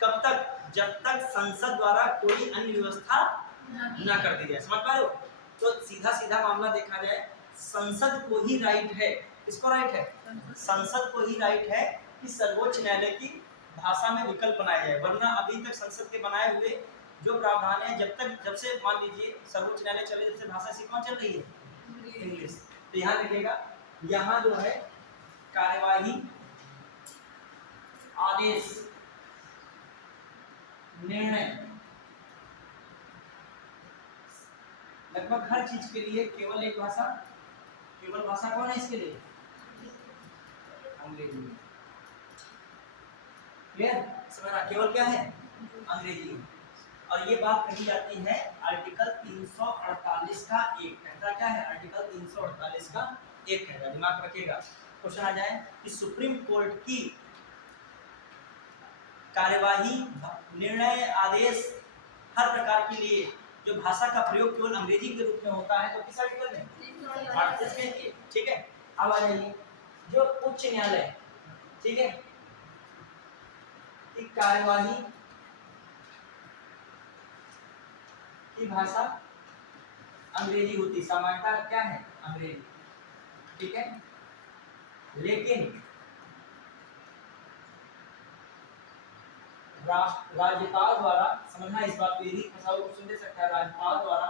कब तक, जब तक संसद द्वारा कोई अन्य व्यवस्था न कर दी जाए। समझ पा रहे हो। तो सीधा सीधा मामला देखा जाए, संसद को ही राइट है, किसको राइट है, संसद को ही राइट है कि सर्वोच्च न्यायालय की भाषा में विकल्प बनाया जाए। वरना अभी तक संसद के बनाए हुए जो प्रावधान है, जब से मान लीजिए सर्वोच्च न्यायालय चले, जब से भाषा सी कौन चल रही है, इंग्लिश। तो यहाँ देखिएगा, यहाँ जो है कार्यवाही, आदेश, निर्णय, लगभग हर चीज के लिए केवल एक भाषा, केवल भाषा कौन है इसके लिए, अंग्रेजी। क्लियर, समझना, केवल क्या है, अंग्रेजी। और ये बात कही जाती है आर्टिकल 348 का एक, कहता क्या है, आर्टिकल 348 का एक कहता, दिमाग रखिएगा। क्वेश्चन आ जाए कि सुप्रीम कोर्ट की कार्यवाही, निर्णय, आदेश हर प्रकार के लिए जो भाषा का प्रयोग केवल अंग्रेजी के रूप में होता है, तो किस आर्टिकल में, 38 में। ठीक है, अब आ जाइए जो उच्च न्यायालय, ठीक है, की कार्यवाही की भाषा अंग्रेजी होती, सामान्यतः क्या है, अंग्रेजी। ठीक है, लेकिन राज्यपाल द्वारा, समझना इस बात को, यही क्वेश्चन दे सकता है, राज्यपाल द्वारा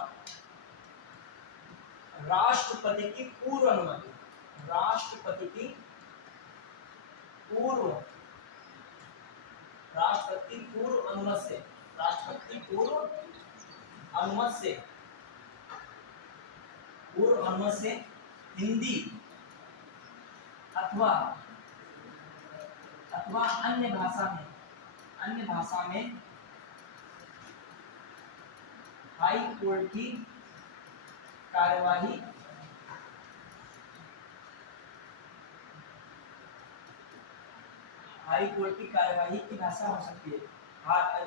राष्ट्रपति की पूर्व अनुमति, राष्ट्रपति की पूर्व, राष्ट्रपति पूर्व अनुमति से, राष्ट्रपति पूर्व अनुमति से, पूर्व अनुमति से हिंदी अथवा अन्य भाषा में, अन्य भाषा में हाई कोर्ट की कार्यवाही, हाई कोर्ट की कार्यवाही की भाषा हो सकती है,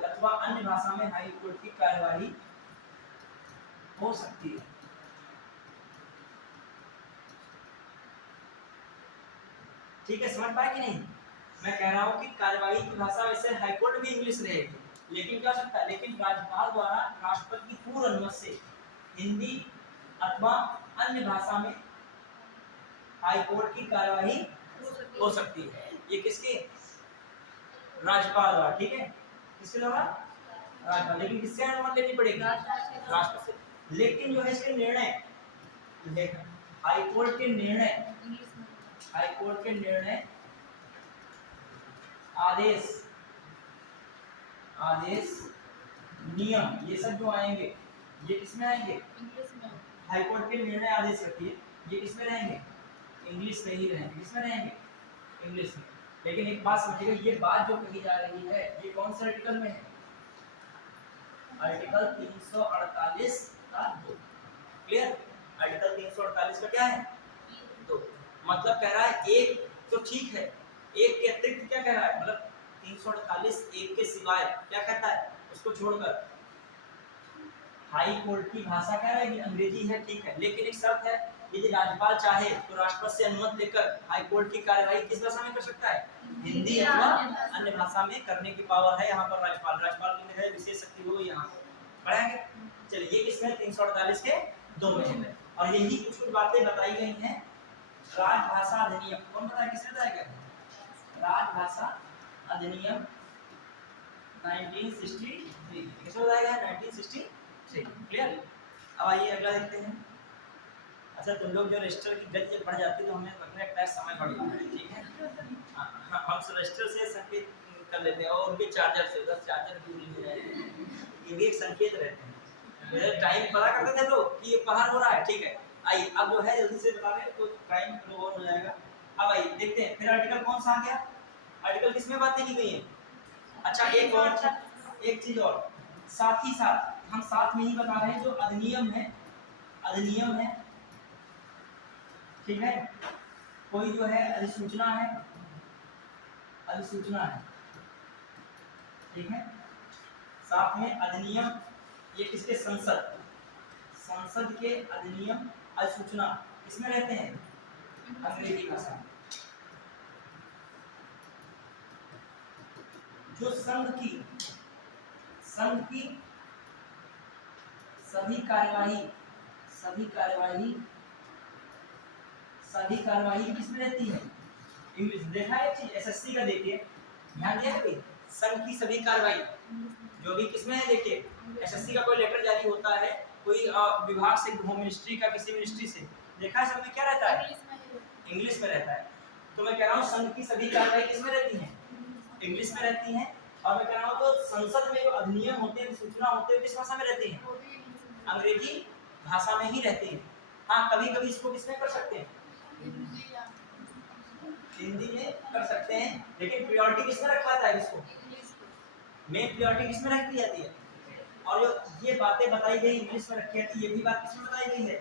अथवा अन्य भाषा में हाई कोर्ट की कार्यवाही हो सकती है। ठीक है, समझ पाए कि नहीं। मैं कह रहा हूं कि कार्यवाही की भाषा वैसे हाईकोर्ट भी इंग्लिश रहेगी, लेकिन क्या सकता है, लेकिन राज्यपाल द्वारा राष्ट्रपति की पूर्व अनुमति से हिंदी अथवा अन्य भाषा में हाईकोर्ट की कार्यवाही हो सकती है। ये किसके, राज्यपाल द्वारा। ठीक है, किसके द्वारा, राज्यपाल, लेकिन किससे अनुमति लेनी पड़ेगी, राष्ट्रपति से। लेकिन जो है इसके निर्णय, हाईकोर्ट के निर्णय, हाईकोर्ट के निर्णय, आदेश, आदेश, नियम, ये सब जो आएंगे ये किसमें आएंगे, इंग्लिश में। हाईकोर्ट के निर्णय, आदेश रखिए, ये किसमें रहेंगे, इंग्लिश में ही रहेंगे। किसमें रहेंगे, इंग्लिश में। लेकिन एक बात समझिएगा, ये बात जो कही जा रही है ये कौन से आर्टिकल में है, आर्टिकल 348 का 2। क्लियर, आर्टिकल 348 का क्या है, 2। मतलब कह रहा है एक तो ठीक है, एक के अतिरिक्त क्या कह रहा है, मतलब 348 एक के सिवाय क्या कहता है, उसको छोड़कर हाई कोर्ट की भाषा कह रहा है कि अंग्रेजी है, ठीक है, लेकिन एक शर्त है यदि राज्यपाल चाहे तो राष्ट्रपति से अनुमति लेकर हाई कोर्ट की कार्यवाही किस भाषा में कर सकता है? हिंदी अथवा अन्य भाषा में करने की पावर है यहाँ पर राज्यपाल की है विशेष शक्ति हो यहाँ पढ़ाएंगे। चलिए ये किसमें 348 के 2 में है और यही कुछ बातें बताई गई हैं राजभाषा अधिनियम। कौन बताया, किसने बताया क्या? राजभाषा अधिनियम 1963 किसने बताया गया? 1963। क्लियर। अब आइए अगला देखते हैं। अच्छा तुम लोग जो रजिस्टर की गति जब बढ़ जाती है तो हमें अपने टेस्ट समय बढ़ जाता है, ठीक है? हाँ, हम रजिस्टर से संकेत कर लेते हैं और उनके चार्जर से 10 चार्जर दूरी में रहते हैं, ये भी एक संकेत रहते हैं। टाइम पता करते थे लोग कि ये बाहर हो रहा है, ठीक है? आइए अब जो है जल्दी से बता दें तो टाइम ओवर हो जाएगा। अब आइए देखते हैं फिर आर्टिकल कौन सा आ गया? आर्टिकल किसमें बातें की गई हैं? अच्छा एक चीज और साथ ही साथ हम साथ में ही बता रहे हैं जो अधिनियम है, ठीक है? कोई जो है अधिसूचना है, ठीक है? साथ में अधिनियम, ये किसके? संसद के अधिनियम अधिसूचना किसमें रहते हैं? अंग्रेजी भाषा में। जो संघ की सभी कार्यवाही किसमें रहती है? इंग्लिश। देखा है चीज एसएससी का, देखिए ध्यान दिया कभी? संघ की सभी कार्यवाही जो भी किसमें है, देखिए एसएससी का कोई लेटर जारी होता है कोई विभाग से, होम मिनिस्ट्री का, किसी मिनिस्ट्री से, देखा है सब में क्या रहता है? इंग्लिश में रहता है। तो मैं कह रहा हूँ संघ की सभी कार्यवाही किसमें रहती हैं? इंग्लिश में रहती हैं। और मैं कह रहा हूँ तो संसद में जो अधिनियम होते हैं, सूचना होते हैं, किस भाषा में रहती हैं? अंग्रेजी भाषा में ही रहती है। हाँ कभी कभी इसको किसमें कर सकते हैं? हिंदी में कर सकते हैं, लेकिन प्रायोरिटी किसमें रखा जाता है? इसको मेन प्रायोरिटी किसमें रखी जाती है? और जो ये बातें बताई गई इंग्लिश में रखी जाती है, ये भी बात किसमें बताई गई है?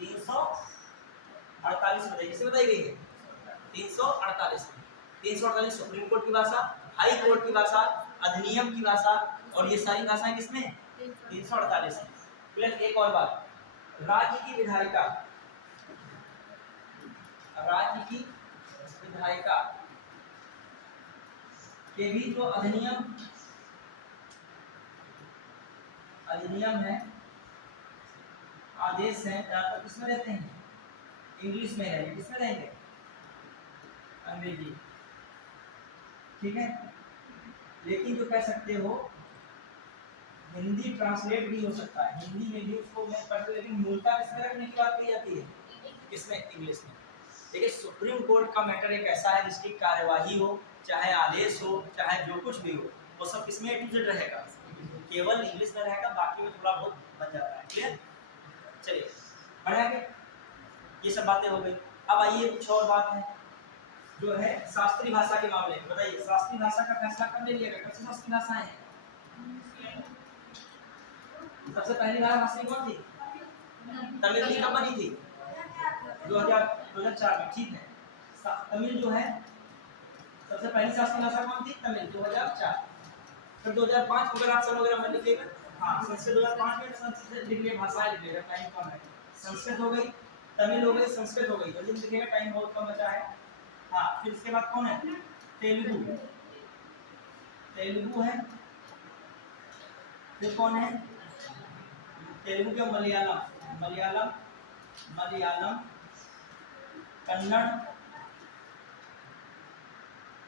348 में किसमें बताई गई है? 348 में। 348 सुप्रीम कोर्ट की भाषा, हाई कोर्ट की भाषा, अधिनियम की भाषा, और ये सारी भाषाएं किसमें? 348 में। प्लस एक और बात, राज्य की विधायिका के भी जो अधिनियम है, आदेश है, ज्यादातर किसमें रहते हैं? इंग्लिश में रहेंगे। किसमें रहेंगे? अंग्रेजी, ठीक है? लेकिन जो कह सकते हो हिंदी ट्रांसलेट भी हो सकता है, हिंदी में भी उसको मैं पढ़, लेकिन मूलतः किसमें रखने की बात की जाती है? किसमें? इंग्लिश में। देखिए सुप्रीम कोर्ट का मैटर एक ऐसा है जिसकी कार्यवाही हो, चाहे आदेश हो, चाहे जो कुछ भी हो, वो सब किसमें A to Z रहेगा? केवल इंग्लिश में रहेगा, बाकी में थोड़ा बहुत बन जाता है। क्लियर? चलिए बढ़ाएंगे, ये सब बातें हो गई। अब आइए कुछ और बात है जो है शास्त्रीय भाषा के मामले में। बताइए शास्त्रीय भाषा का फैसला कब ले लिया गया? कब से शास्त्रीय भाषाएं हैं? सबसे पहली भाषा कौन थी? तमिल की कब बनी थी? 2004 में, ठीक है? तमिल जो है सबसे पहली शास्त्रीय भाषा कौन थी? तमिल, 2004। फिर 2005 अगर आप सब वगैरह मत लिखिएगा, हाँ संस्कृत 2005 में संस्कृत लिख लिए, भाषाएं लिख लिएगा, टाइम कम है। संस्कृत हो गई, तमिल हो गई, संस्कृत हो गई, जल्दी लिखिएगा, टाइम बहुत कम बचा है। हाँ फिर इसके बाद कौन है? तेलुगु है। फिर कौन है? तेलुगु के मलयालम,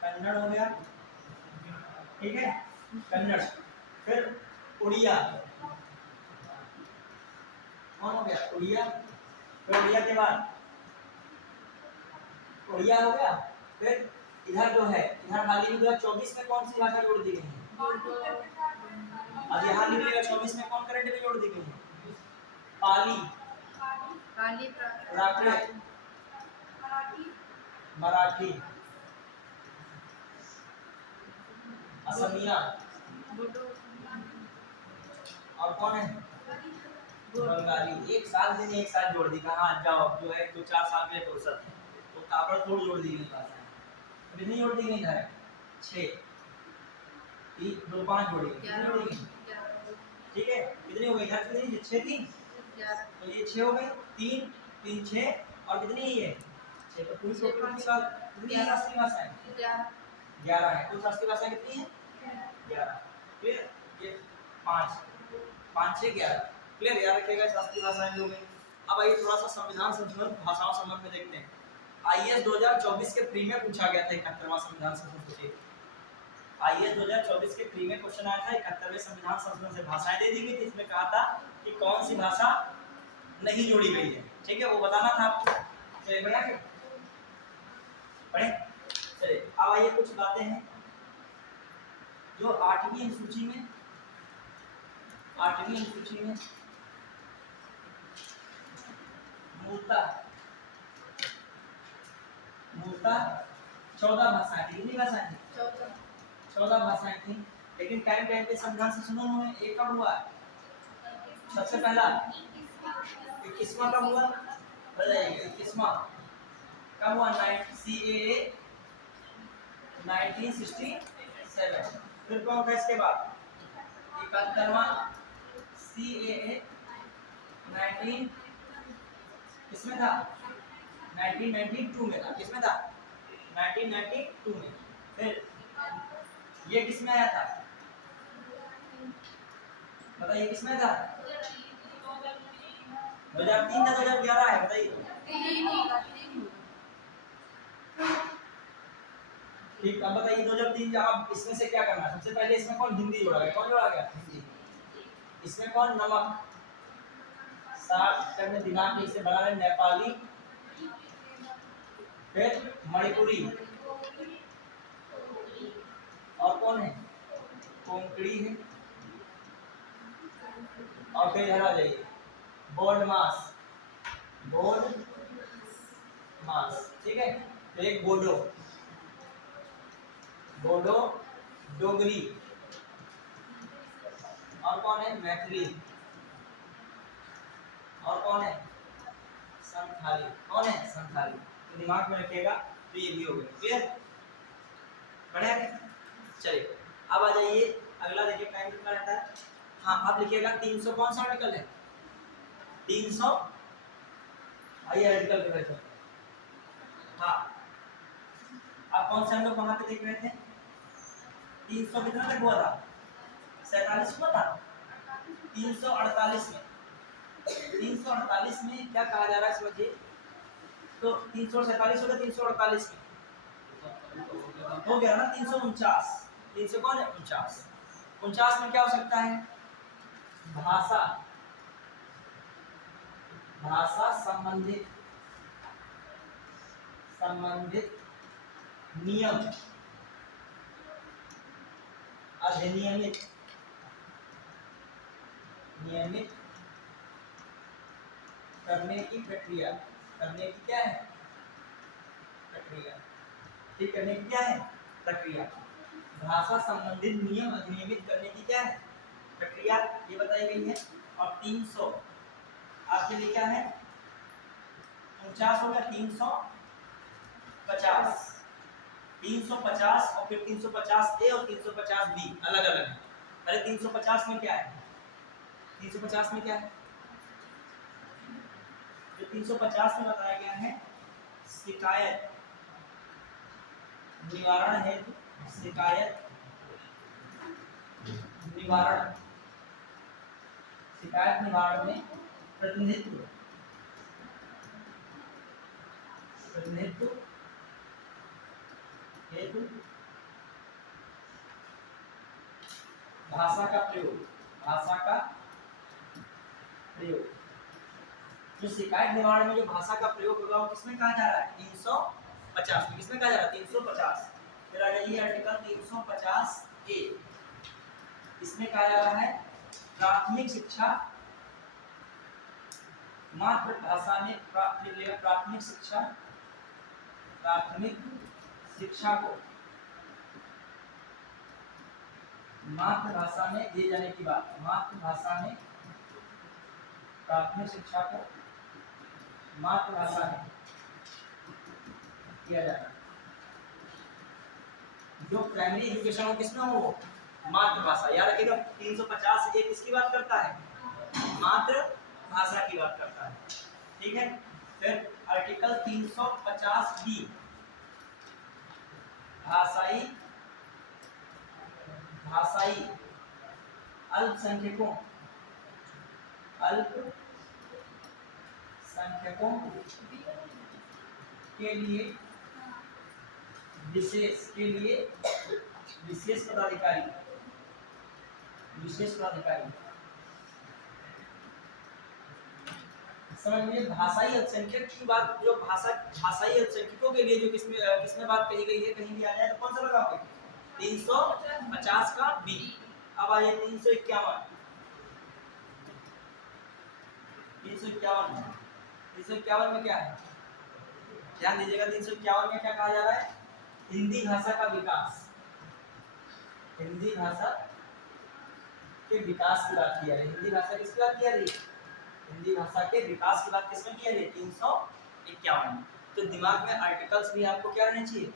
कन्नड़ हो गया, ठीक है? कन्नड़। फिर उड़िया, कौन हो गया? उड़िया। फिर उड़िया के बाद उड़िया हो गया। फिर इधर जो है, इधर हाल ही में 2024 में कौन सी भाषा जोड़ दी गई है? अब यहाँ लिखिएगा 24 में कौन करंट में जोड़ दी गई है? पाली, प्राकृत, मराठी, असमिया, और कौन है? बंगाली। एक साल जोड़ दी। कहाँ जाओ जो है 2-4 साल के लिए फुर्सत है, तो काबड़ तोड़ जोड़ दी गई भाषाएं। कितनी जोड़ दी गई इधर? 6, 3, 2, 5 जोड़ी गई, ठीक है? कितनी हो गई? इधर कितनी? 6 थी, तो ये 6 हो गए, 3 3 6 और कितनी है ये 6, तो पूरी टोटल कितनी बात कितनी है शास्त्रीय भाषाएं 11 है। कुल शास्त्रीय भाषाएं कितनी है 11। फिर ये 5 5 6 11 क्लियर, याद रखिएगा शास्त्रीय भाषाएं जो गई। अब आइए थोड़ा सा संविधान संशोधन भाषाओं संबंध में देखते हैं। आईएएस 2024 के प्री में पूछा गया था 71वां संविधान संशोधन से। आईएएस 2024 के प्री में क्वेश्चन आया था 71वें संविधान संशोधन से भाषाएं दे दी गई थी। इसमें कहा था कि कौन सी भाषा नहीं जोड़ी गई है, ठीक है, वो बताना था आपको। चलिए बढ़िया पढ़े। चलिए अब आइए कुछ बातें हैं जो 8वीं अनुसूची में 8वीं अनुसूची में मूलतः 14 भाषाएं थी। कितनी भाषाएं थी 14 भाषाएं थी। लेकिन टाइम टाइम पे संविधान संशोधन हुए। एक कब हुआ सबसे पहला 21वां कब हुआ बताइए 21वां कब हुआ CAA 1967। फिर कौन था इसके बाद 71वां CAA 19 किसमें था 1992 में था। किसमें था 1992 में। फिर ये किसमें आया था बताइए किसमें था 2003 था 2011 है बताइए। ठीक अब बताइए 2003 अब इसमें से क्या करना है। सबसे पहले इसमें कौन हिंदी जोड़ा गया, कौन जोड़ा गया हिंदी। इसमें कौन नमक 60 करने दिमाग से बना रहे नेपाली, फिर मणिपुरी और कौन है कोंकणी है और फिर इधर आ जाइए बोर्ड मास ठीक है। तो एक बोडो डोगरी और कौन है मैथिली और कौन है संथाली। कौन है संथाली, तो दिमाग में रखिएगा। तो ये भी हो गया क्लियर बढ़िया। चलिए अब आ जाइए अगला देखिए टाइम कितना रहता है। हाँ अब लिखिएगा 300 कौन सा आर्टिकल है 300। आइए आर्टिकल पे बैठो। हाँ अब कौन से हम लोग वहां पे देख रहे थे 300 कितना तक हुआ था 47 हुआ था 348 में 348 में क्या कहा जा रहा है समझिए। तो 347 होगा 348 में हो गया ना 349। 300 कौन है 49 में क्या हो सकता है भाषा संबंधित नियम अधिनियमित नियमित करने की प्रक्रिया करने की क्या है प्रक्रिया ठीक करने की क्या है प्रक्रिया। भाषा संबंधित नियम अधिनियमित करने की क्या है प्रक्रिया ये बताई गई है। और 300 आपके लिए क्या है 49 हो गया 350 और फिर 350 ए और 350 बी अलग अलग है। अरे 350 में क्या है 350 में क्या है जो 350 में बताया गया है शिकायत निवारण हेतु शिकायत निवारण में प्रतिनिधित्व हेतु भाषा का प्रयोग जो शिकायत निवारण में जो भाषा का प्रयोग होगा वो किसमें कहा जा रहा है 350 में। किसमें कहा जा रहा है 350। फिर आ जाइए आर्टिकल 350 ए। इसमें कहा जा रहा है प्राथमिक शिक्षा मातृभाषा में प्राथमिक शिक्षा को मातृभाषा में दिए जाने की बात। मातृभाषा में प्राथमिक शिक्षा को मातृभाषा में किया जाता है। जो प्राइमरी एजुकेशन हो किसमें हो मातृभाषा। याद रखिएगा 350 ये किसकी बात करता है भाषा की बात करता है, ठीक है। फिर आर्टिकल 350B भाषाई अल्पसंख्यकों के लिए विशेष पदाधिकारी समझ में। भाषाई अल्पसंख्यक की बात, जो भाषाई अल्पसंख्यकों के लिए जो किसमें बात कही गई है, कहीं भी आ जाए तो कौन सा लगाओगे? 350 का बी। अब आइए 351 में क्या है, ध्यान दीजिएगा। 351 में क्या कहा जा रहा है? हिंदी भाषा का विकास, हिंदी भाषा के विकास की बात की जा रही है। हिंदी भाषा किसकी बात की जा रही है? हिंदी भाषा के विकास की बात किसमें की जा रही है? 351 में। तो दिमाग में आर्टिकल्स भी आपको क्या रहने चाहिए?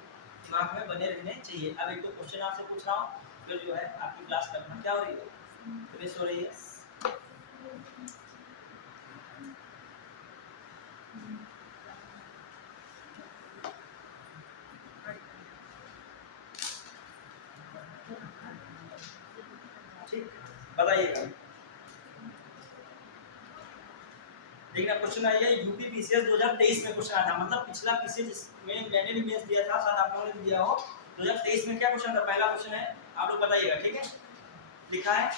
दिमाग में बने रहने चाहिए। अब एक दो क्वेश्चन आपसे पूछ रहा हूँ, फिर जो है आपकी क्लास करना क्या हो रही है, फिनिश हो रही है। ठीक, बताइएगा। देखना क्वेश्चन आया यूपी पीसीएस 2023 में क्वेश्चन आया था, मतलब पिछला पीसीएस में मैंने भी मेंस दिया था, शायद आप लोगों ने भी दिया हो। 2023 में क्या क्वेश्चन था? पहला क्वेश्चन है, आप लोग बताइएगा, ठीक है। लिखा है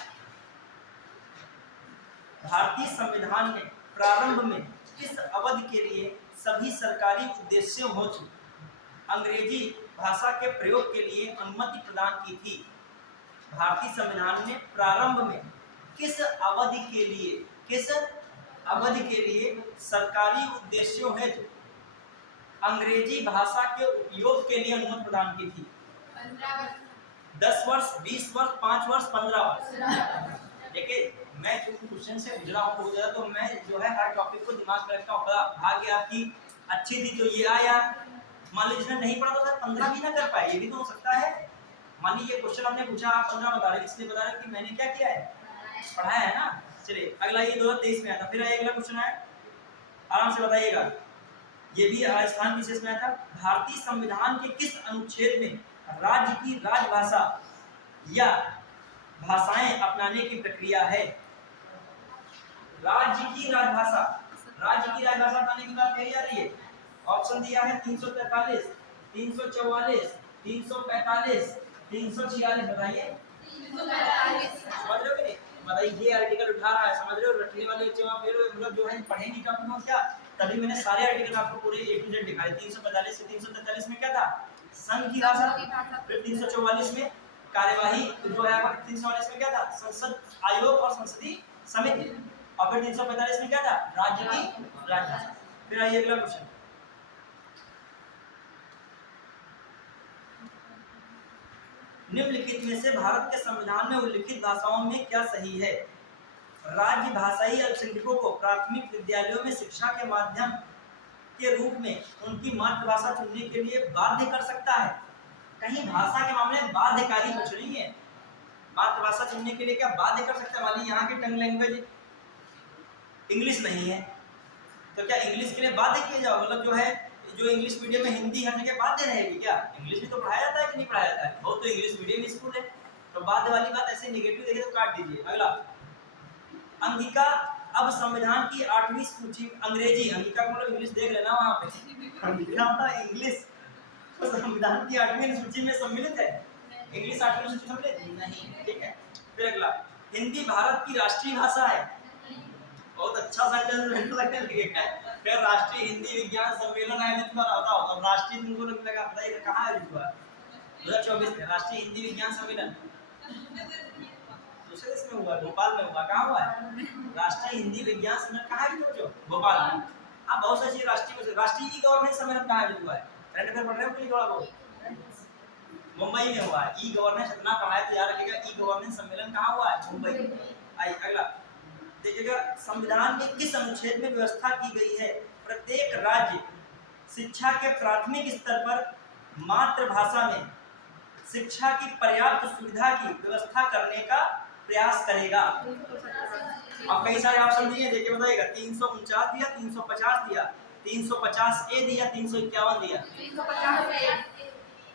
भारतीय संविधान में प्रारंभ में किस अवधि के लिए सभी सरकारी उद्देश्यों हेतु अंग्रेजी भाषा के प्रयोग के लिए अनुमति प्रदान की थी? भारतीय संविधान ने प्रारंभ में किस अवधि के लिए सरकारी उद्देश्यों हेतु अंग्रेजी भाषा के उपयोग के लिए अनुमति प्रदान की थी? 10 वर्ष, 20 वर्ष, 5 वर्ष, 15 वर्ष। देखिए मैं क्योंकि क्वेश्चन से गुजरा हूँ बहुत ज़्यादा, तो मैं जो है हर टॉपिक को दिमाग में रखता हूँ। भाग्य आपकी अच्छी थी तो ये आया, मान लीजिए जिसने नहीं पढ़ा तो 15 भी ना कर पाए, ये भी तो हो सकता है। मान लीजिए क्वेश्चन हमने पूछा, आप 15 बता रहे, इसलिए बता रहे कि मैंने क्या किया है, पढ़ाया है ना। चलिए अगला, ये 2023 में आया था। फिर अगला क्वेश्चन आया, आराम से बताइएगा, ये भी राजस्थान विशेष में आया था। भारतीय संविधान के किस अनुच्छेद में राज्य की राजभाषा या भाषाएं अपनाने की प्रक्रिया है? राज्य की राजभाषा अपनाने की बात कही जा रही है। ऑप्शन दिया है 343, 344, 345, 346। बताइए, समझ रहे हो कि नहीं? बताइए, ये आर्टिकल उठा रहा है, समझ रहे हो? रटने वाले बच्चे वहाँ फिर मतलब जो है पढ़ेंगे टॉपिक में क्या, तभी मैंने सारे आर्टिकल आपको पूरे A to Z दिखाए। 345 से 343 में क्या था? संघ की भाषा। फिर 344 में कार्यवाही जो है, 344 में क्या था? संसद आयोग और संसदीय समिति। और फिर 345 में क्या था? राज्य की राजभाषा। फिर आइए अगला क्वेश्चन, निम्नलिखित में से भारत के संविधान में उल्लिखित भाषाओं में क्या सही है? राज्य भाषाई अल्पसंख्यकों को प्राथमिक विद्यालयों में शिक्षा के माध्यम के रूप में उनकी मातृभाषा चुनने के लिए बाध्य कर सकता है। कहीं भाषा के मामले में बाध्यकारी कुछ नहीं है। मातृभाषा चुनने के लिए क्या बाध्य कर सकता है? मान लीजिए यहाँ की टंग लैंग्वेज इंग्लिश नहीं है, तो क्या इंग्लिश के लिए बाध्य किया जाओ? मतलब जो है, जो इंग्लिश मीडियम में हिंदी हर जगह बाध्य रहेगी क्या? इंग्लिश भी तो पढ़ाया जाता है कि नहीं पढ़ाया जाता है? बहुत तो इंग्लिश मीडियम स्कूल है, तो बाध्य वाली बात ऐसे नेगेटिव देखे तो काट दीजिए। अगला, अंगिका अब संविधान की 8वीं सूची अंग्रेजी, अंगिका को मतलब इंग्लिश देख लेना वहां पे, अंगिका मतलब इंग्लिश तो संविधान की 8वीं सूची में सम्मिलित है। इंग्लिश 8वीं सूची में सम्मिलित नहीं, ठीक है। फिर अगला, हिंदी भारत की राष्ट्रीय भाषा है। बहुत अच्छा सेंटेंस लगने लगेगा। फिर राष्ट्रीय हिंदी विज्ञान सम्मेलन आयोजित हुआ होगा, तो राष्ट्रीय तुमको लगा बताइए कहाँ आयोजित हुआ? 2024 में राष्ट्रीय हिंदी विज्ञान सम्मेलन दूसरे देश में हुआ, भोपाल में हुआ। कहाँ हुआ है? राष्ट्रीय हिंदी विज्ञान सम्मेलन कहाँ आयोजित हुआ? भोपाल में। आप बहुत सारी राष्ट्रीय ई गवर्नेंस सम्मेलन कहाँ आयोजित हुआ है? करंट अफेयर पढ़ रहे हो कि थोड़ा बहुत? मुंबई में हुआ है। ई गवर्नेंस इतना पढ़ाया तो याद रखिएगा, ई गवर्नेंस सम्मेलन कहाँ हुआ है? मुंबई। आइए अगला, देखिएगा संविधान में किस अनुच्छेद में व्यवस्था की गई है प्रत्येक राज्य शिक्षा के प्राथमिक स्तर पर मातृभाषा में शिक्षा की पर्याप्त सुविधा की व्यवस्था करने का प्रयास करेगा? अब कई सारे ऑप्शन दिए, देखिए बताइएगा 349 दिया, 350 दिया, 350 ए दिया, 351 दिया। 350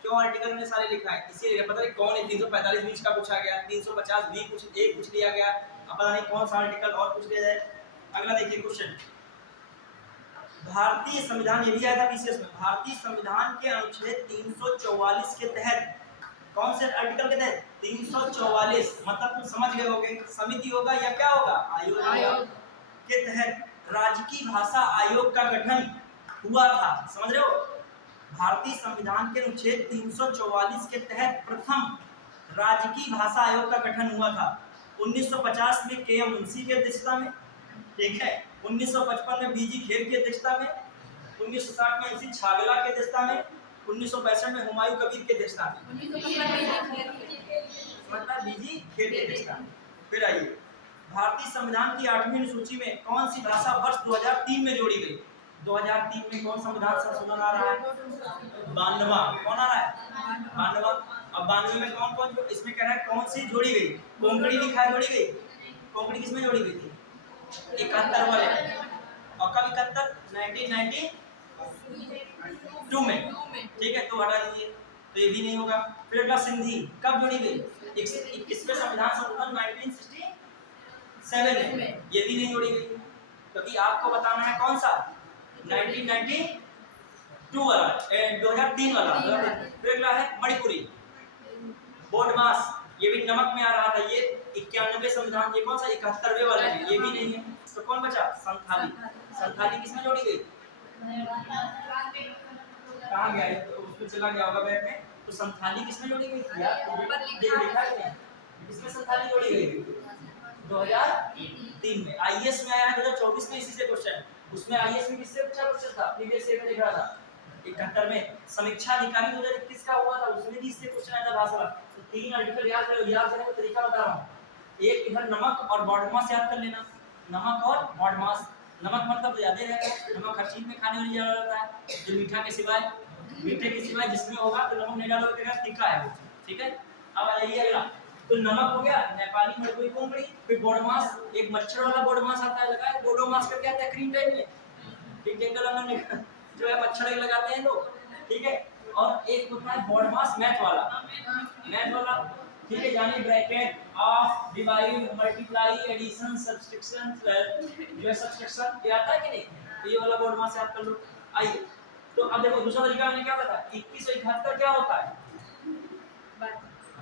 क्यों आर्टिकल में सारे लिखा है, इसीलिए पता नहीं कौन है। 345 बीच का पूछा गया, 350 बी कुछ ए पूछ लिया गया, अब पता नहीं कौन सा आर्टिकल और पूछ लिया जाए। अगला देखिए क्वेश्चन, भारतीय संविधान, ये भी आया था पीसीएस में, भारतीय संविधान के अनुच्छेद 344 के तहत, कौन से आर्टिकल के तहत? 344, मतलब तुम समझ गए होगे, समिति होगा या क्या होगा, आयोग होगा, के तहत राजकीय भाषा आयोग का गठन हुआ था। समझ रहे हो, भारतीय संविधान के अनुच्छेद 344 के तहत प्रथम राजकीय भाषा आयोग का गठन हुआ था। 1950 में के एम मुंशी की अध्यक्षता में, ठीक है, 1955 में बीजी खेर की अध्यक्षता में, 1960 में इसी छागला की अध्यक्षता में, 1965 में हुमायूं कबीर की अध्यक्षता में, मतलब बीजी खेर की अध्यक्षता में। फिर आइए, भारतीय संविधान की 8वीं अनुसूची में कौन सी भाषा वर्ष 2003 में जोड़ी गई? 2003 में कौन संविधान संशोधन आ रहा है? 92। कौन आ रहा है? 92। अब 92 में कौन कौन, इसमें कह रहा है कौन सी जोड़ी गई? कोंकणी लिखा है, जोड़ी गई। कोंकणी किसमें जोड़ी गई थी? 71 वाले, और कब 71? 1992 में, ठीक है, तो हटा दीजिए, तो ये भी नहीं होगा। फिर अगला सिंधी कब जोड़ी गई? 21वें संविधान संशोधन 1967 में, ये भी नहीं जोड़ी गई, क्योंकि आपको बताना है कौन सा, 1992 वाला, 2003 वाला। फिर अगला है मणिपुरी, बोडमास, ये भी नमक में आ रहा था, ये 91 संविधान, ये कौन सा 71वें वाले में, ये भी नहीं है। तो कौन बचा? संथाली। संथाली किसमें जोड़ी गई? कहाँ गया है, तो उसमें चला गया होगा बैग में। तो संथाली किसमें जोड़ी गई थी यार? ये लिखा है किसमें संथाली जोड़ी गई? 2003 में। आईएएस में आया है 2024 में, इसी से क्वेश्चन। उसमें आईएएस में किससे पूछा क्वेश्चन था? प्रीवियस ईयर में लिखा था 71 में। समीक्षा अधिकारी 2021 का हुआ था, उसमें भी इससे क्वेश्चन आया था भाषा। तो 3 आर्टिकल याद करो, याद करने का तरीका बता रहा हूँ। एक इधर नमक और बॉडमास याद कर लेना, नमक और बॉडमास। नमक मतलब याद है, नमक हर चीज में खाने वाली ज्यादा रहता है, जो मीठा के सिवाय, मीठे के सिवाय जिसमें होगा तो नमक नहीं डालोगे, तीखा है वो, ठीक है। अब आ जाइए अगला, तो नमक हो गया, नेपाली मणिपुरी कोंकणी। फिर बोडमास, एक मच्छर वाला बोडमास आता है, लगा है। बोडोमास का क्या आता है? क्रीम टाइप में, ठीक, जंगल में जो है मच्छर लगाते हैं लोग, ठीक है। और एक होता है बोडमास मैथ वाला, मैथ वाला, ठीक है, यानी bracket, of, divide, multiply, addition, subtraction, जो है सब्सट्रैक्शन, ये आता है कि नहीं? तो ये वाला बोडमास याद कर लो। आइए, तो अब देखो दूसरा तरीका मैंने क्या बताया, 2171 क्या होता है?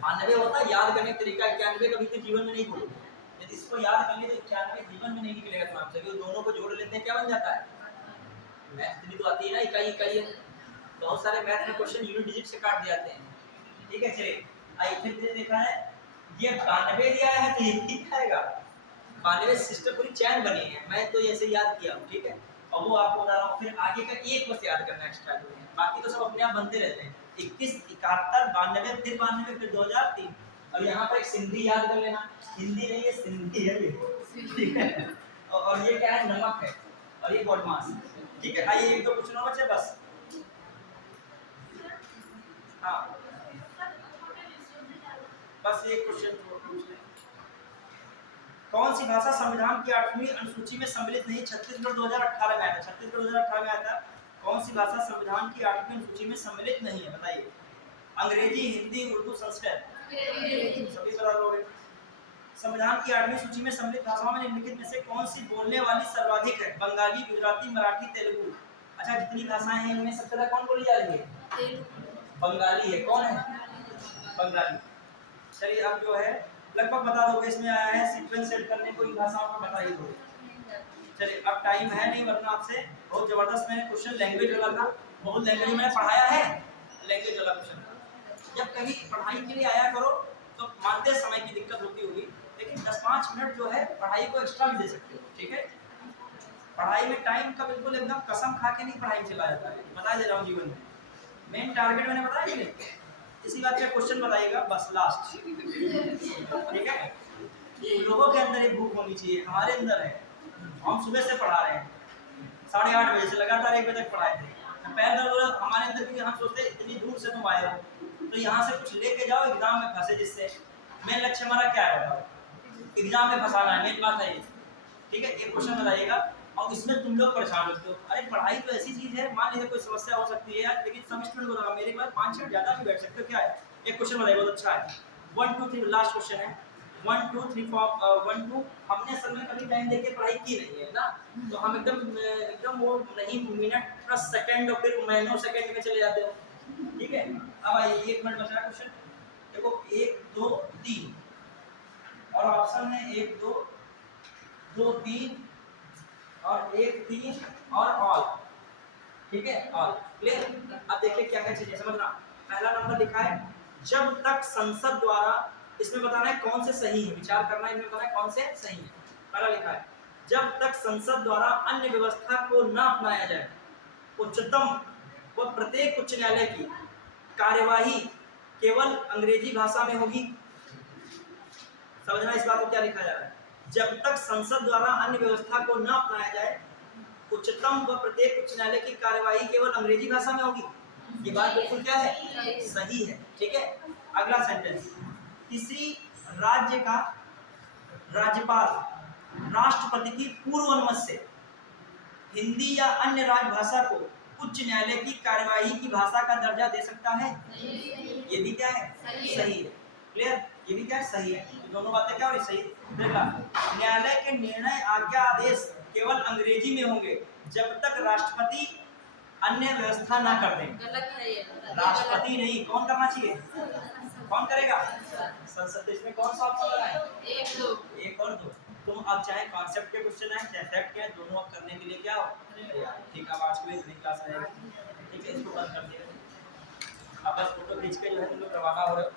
92 होता है। याद करने का तरीका 91 कभी तो जीवन में नहीं भूलोगे, यदि इसको याद कर लिए तो 91 जीवन में नहीं निकलेगा तुम्हारे से। दोनों को जोड़ लेते हैं, क्या बन जाता है? मैथ इतनी तो आती है ना, इकाई है। बहुत सारे मैथ में क्वेश्चन यूनिट डिजिट से काट दिए जाते हैं, ठीक है। चलिए आइए, फिर देखा है, ये 92 दिया है तो ये ठीक आएगा। 92 सिस्टम पूरी चैन बनी है, मैं तो ऐसे याद किया हूँ, ठीक है। और वो आपको बता रहा हूँ, फिर आगे का एक बस याद करना एक्स्ट्रा, बाकी तो सब अपने आप बनते रहते हैं। 21, 71, 92, फिर 92, फिर 2003। और यहाँ पर एक सिंधी याद कर लेना, हिंदी नहीं है, सिंधी है ये, ठीक है। और ये क्या है? नमक है, और ये बोडमास, ठीक है। आइए एक दो क्वेश्चन और बचे बस। हाँ, बस एक क्वेश्चन पूछ लें। कौन सी भाषा संविधान की 8वीं अनुसूची में सम्मिलित नहीं? छत्तीसगढ़ 2018 में आया था, छत्तीसगढ़ 2018 में आया था। कौन सी भाषा संविधान की 8वीं अनुसूची में सम्मिलित नहीं है? बताइए। अंग्रेजी, हिंदी, उर्दू, संस्कृत, सभी बता दोगे। संविधान की 8वीं सूची में सम्मिलित भाषाओं में निम्नलिखित में से कौन सी बोलने वाली सर्वाधिक है? बंगाली, गुजराती, मराठी, तेलुगु। अच्छा, जितनी भाषाएं हैं इनमें सबसे ज्यादा कौन बोली जा रही है? बंगाली है। कौन है? बंगाली। चलिए अब जो है लगभग बता दोगे, इसमें आया है सीक्वेंस सेट करने को, इन भाषाओं को बताइए दो। चलिए अब टाइम है नहीं, वरना आपसे बहुत जबरदस्त मैंने क्वेश्चन लैंग्वेज वाला था, बहुत लैंग्वेज मैंने पढ़ाया है, लैंग्वेज वाला क्वेश्चन। जब कहीं पढ़ाई के लिए आया करो तो मानते समय की दिक्कत होती होगी, लेकिन 10-5 मिनट जो है पढ़ाई को एक्स्ट्रा भी दे सकते हो, ठीक है। पढ़ाई में टाइम का बिल्कुल एकदम कसम खा के नहीं पढ़ाई चला जाता है, बता दे रहा हूँ। जीवन में मेन टारगेट मैंने बताया कि नहीं, इसी बात का क्वेश्चन बताइएगा बस लास्ट, ठीक है। लोगों के अंदर एक भूख होनी चाहिए, हमारे अंदर है। हम सुबह से पढ़ा रहे हैं, 8:30 बजे से लगातार 1 बजे तक पढ़ाए थे। पैर दर्द हो रहा हमारे अंदर, क्योंकि हम सोचते इतनी दूर से तुम आए हो तो यहाँ से कुछ लेके जाओ एग्जाम में फंसे, जिससे मेन लक्ष्य हमारा क्या है बताओ? एग्जाम में फंसाना है, मेन बात है ये। ठीक है, एक क्वेश्चन बताइएगा और इसमें तुम लोग परेशान होते हो। अरे पढ़ाई तो ऐसी चीज है, मान लीजिए कोई समस्या हो सकती है यार, लेकिन सब स्टूडेंट को रहा मेरे पास 5-6 ज्यादा भी बैठ सकते हो, क्या है। एक क्वेश्चन बताइए, बहुत अच्छा है। 1 2 3 लास्ट क्वेश्चन है। 1 2 3 4 1 2 हमने असल में कभी टाइम देके पढ़ाई की नहीं है ना, तो हम एकदम वो नहीं मिनट प्लस सेकंड और फिर नैनो सेकंड में चले जाते हो। ठीक है, अब आइए 1 मिनट बचा है क्वेश्चन। देखो 1 2 3 और ऑप्शन है 1 2 2 3 और 1 3 और ऑल। ठीक है, ऑल क्लियर। अब देखिए क्या क्या चीजें समझना। पहला नंबर लिखा है जब तक संसद द्वारा, इसमें बताना है कौन से सही है, विचार करना है, इसमें बताना है कौन से सही है। पहला लिखा है जब तक संसद द्वारा अन्य व्यवस्था को न अपनाया जाए, उच्चतम व प्रत्येक उच्च न्यायालय की कार्यवाही केवल अंग्रेजी भाषा में होगी। समझना इस बात को क्या लिखा जा रहा है। जब तक संसद द्वारा अन्य व्यवस्था को न अपनाया जाए, उच्चतम व प्रत्येक उच्च न्यायालय की कार्यवाही केवल अंग्रेजी भाषा में होगी। ये बात बिल्कुल क्या है, सही है। ठीक है, अगला सेंटेंस, किसी राज्य का राज्यपाल राष्ट्रपति की पूर्व अनुमति से हिंदी या अन्य राजभाषा को उच्च न्यायालय की कार्यवाही की भाषा का दर्जा दे सकता है। ये भी क्या है, सही है। क्लियर, ये भी क्या है, सही है। तो दोनों बातें क्या हो रही, सही। देखा, न्यायालय के निर्णय आज्ञा आदेश केवल अंग्रेजी में होंगे जब तक राष्ट्रपति अन्य व्यवस्था ना कर दें। गलत है ये। राष्ट्रपति नहीं, कौन करना चाहिए, कौन करेगा, संसद। इसमें कौन सा ऑप्शन लगाए, 1 2 1 और 2। तुम अब चाहे कॉन्सेप्ट के क्वेश्चन है चाहे फैक्ट के, दोनों अब करने के लिए क्या हो तैयार। ठीक है, अब आज के लिए क्लास रहेगी। ठीक है, इसको बंद कर दिया। अब बस फोटो खींच के जो है तुम लोग रवाना हो रहे हो।